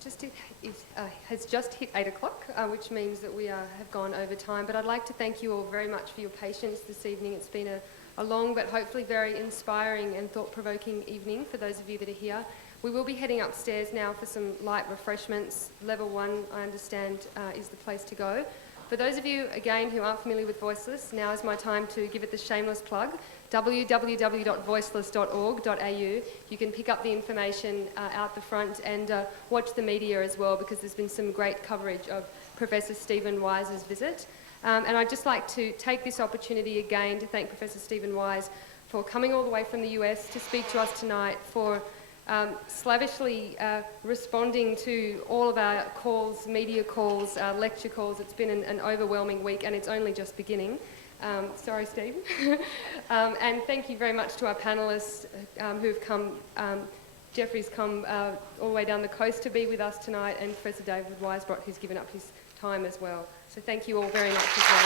has just hit 8 o'clock, which means that we have gone over time. But I'd like to thank you all very much for your patience this evening. It's been a long but hopefully very inspiring and thought-provoking evening for those of you that are here. We will be heading upstairs now for some light refreshments. Level 1, I understand, is the place to go. For those of you, again, who aren't familiar with Voiceless, now is my time to give it the shameless plug, www.voiceless.org.au. You can pick up the information out the front and watch the media as well, because there's been some great coverage of Professor Stephen Wise's visit. And I'd just like to take this opportunity again to thank Professor Stephen Wise for coming all the way from the US to speak to us tonight, for slavishly responding to all of our calls, media calls, lecture calls. It's been an overwhelming week, and it's only just beginning. Sorry, Steve. And thank you very much to our panellists who've come. Jeffrey's come all the way down the coast to be with us tonight, and Professor David Weisbrot, who's given up his time as well. So thank you all very much as well.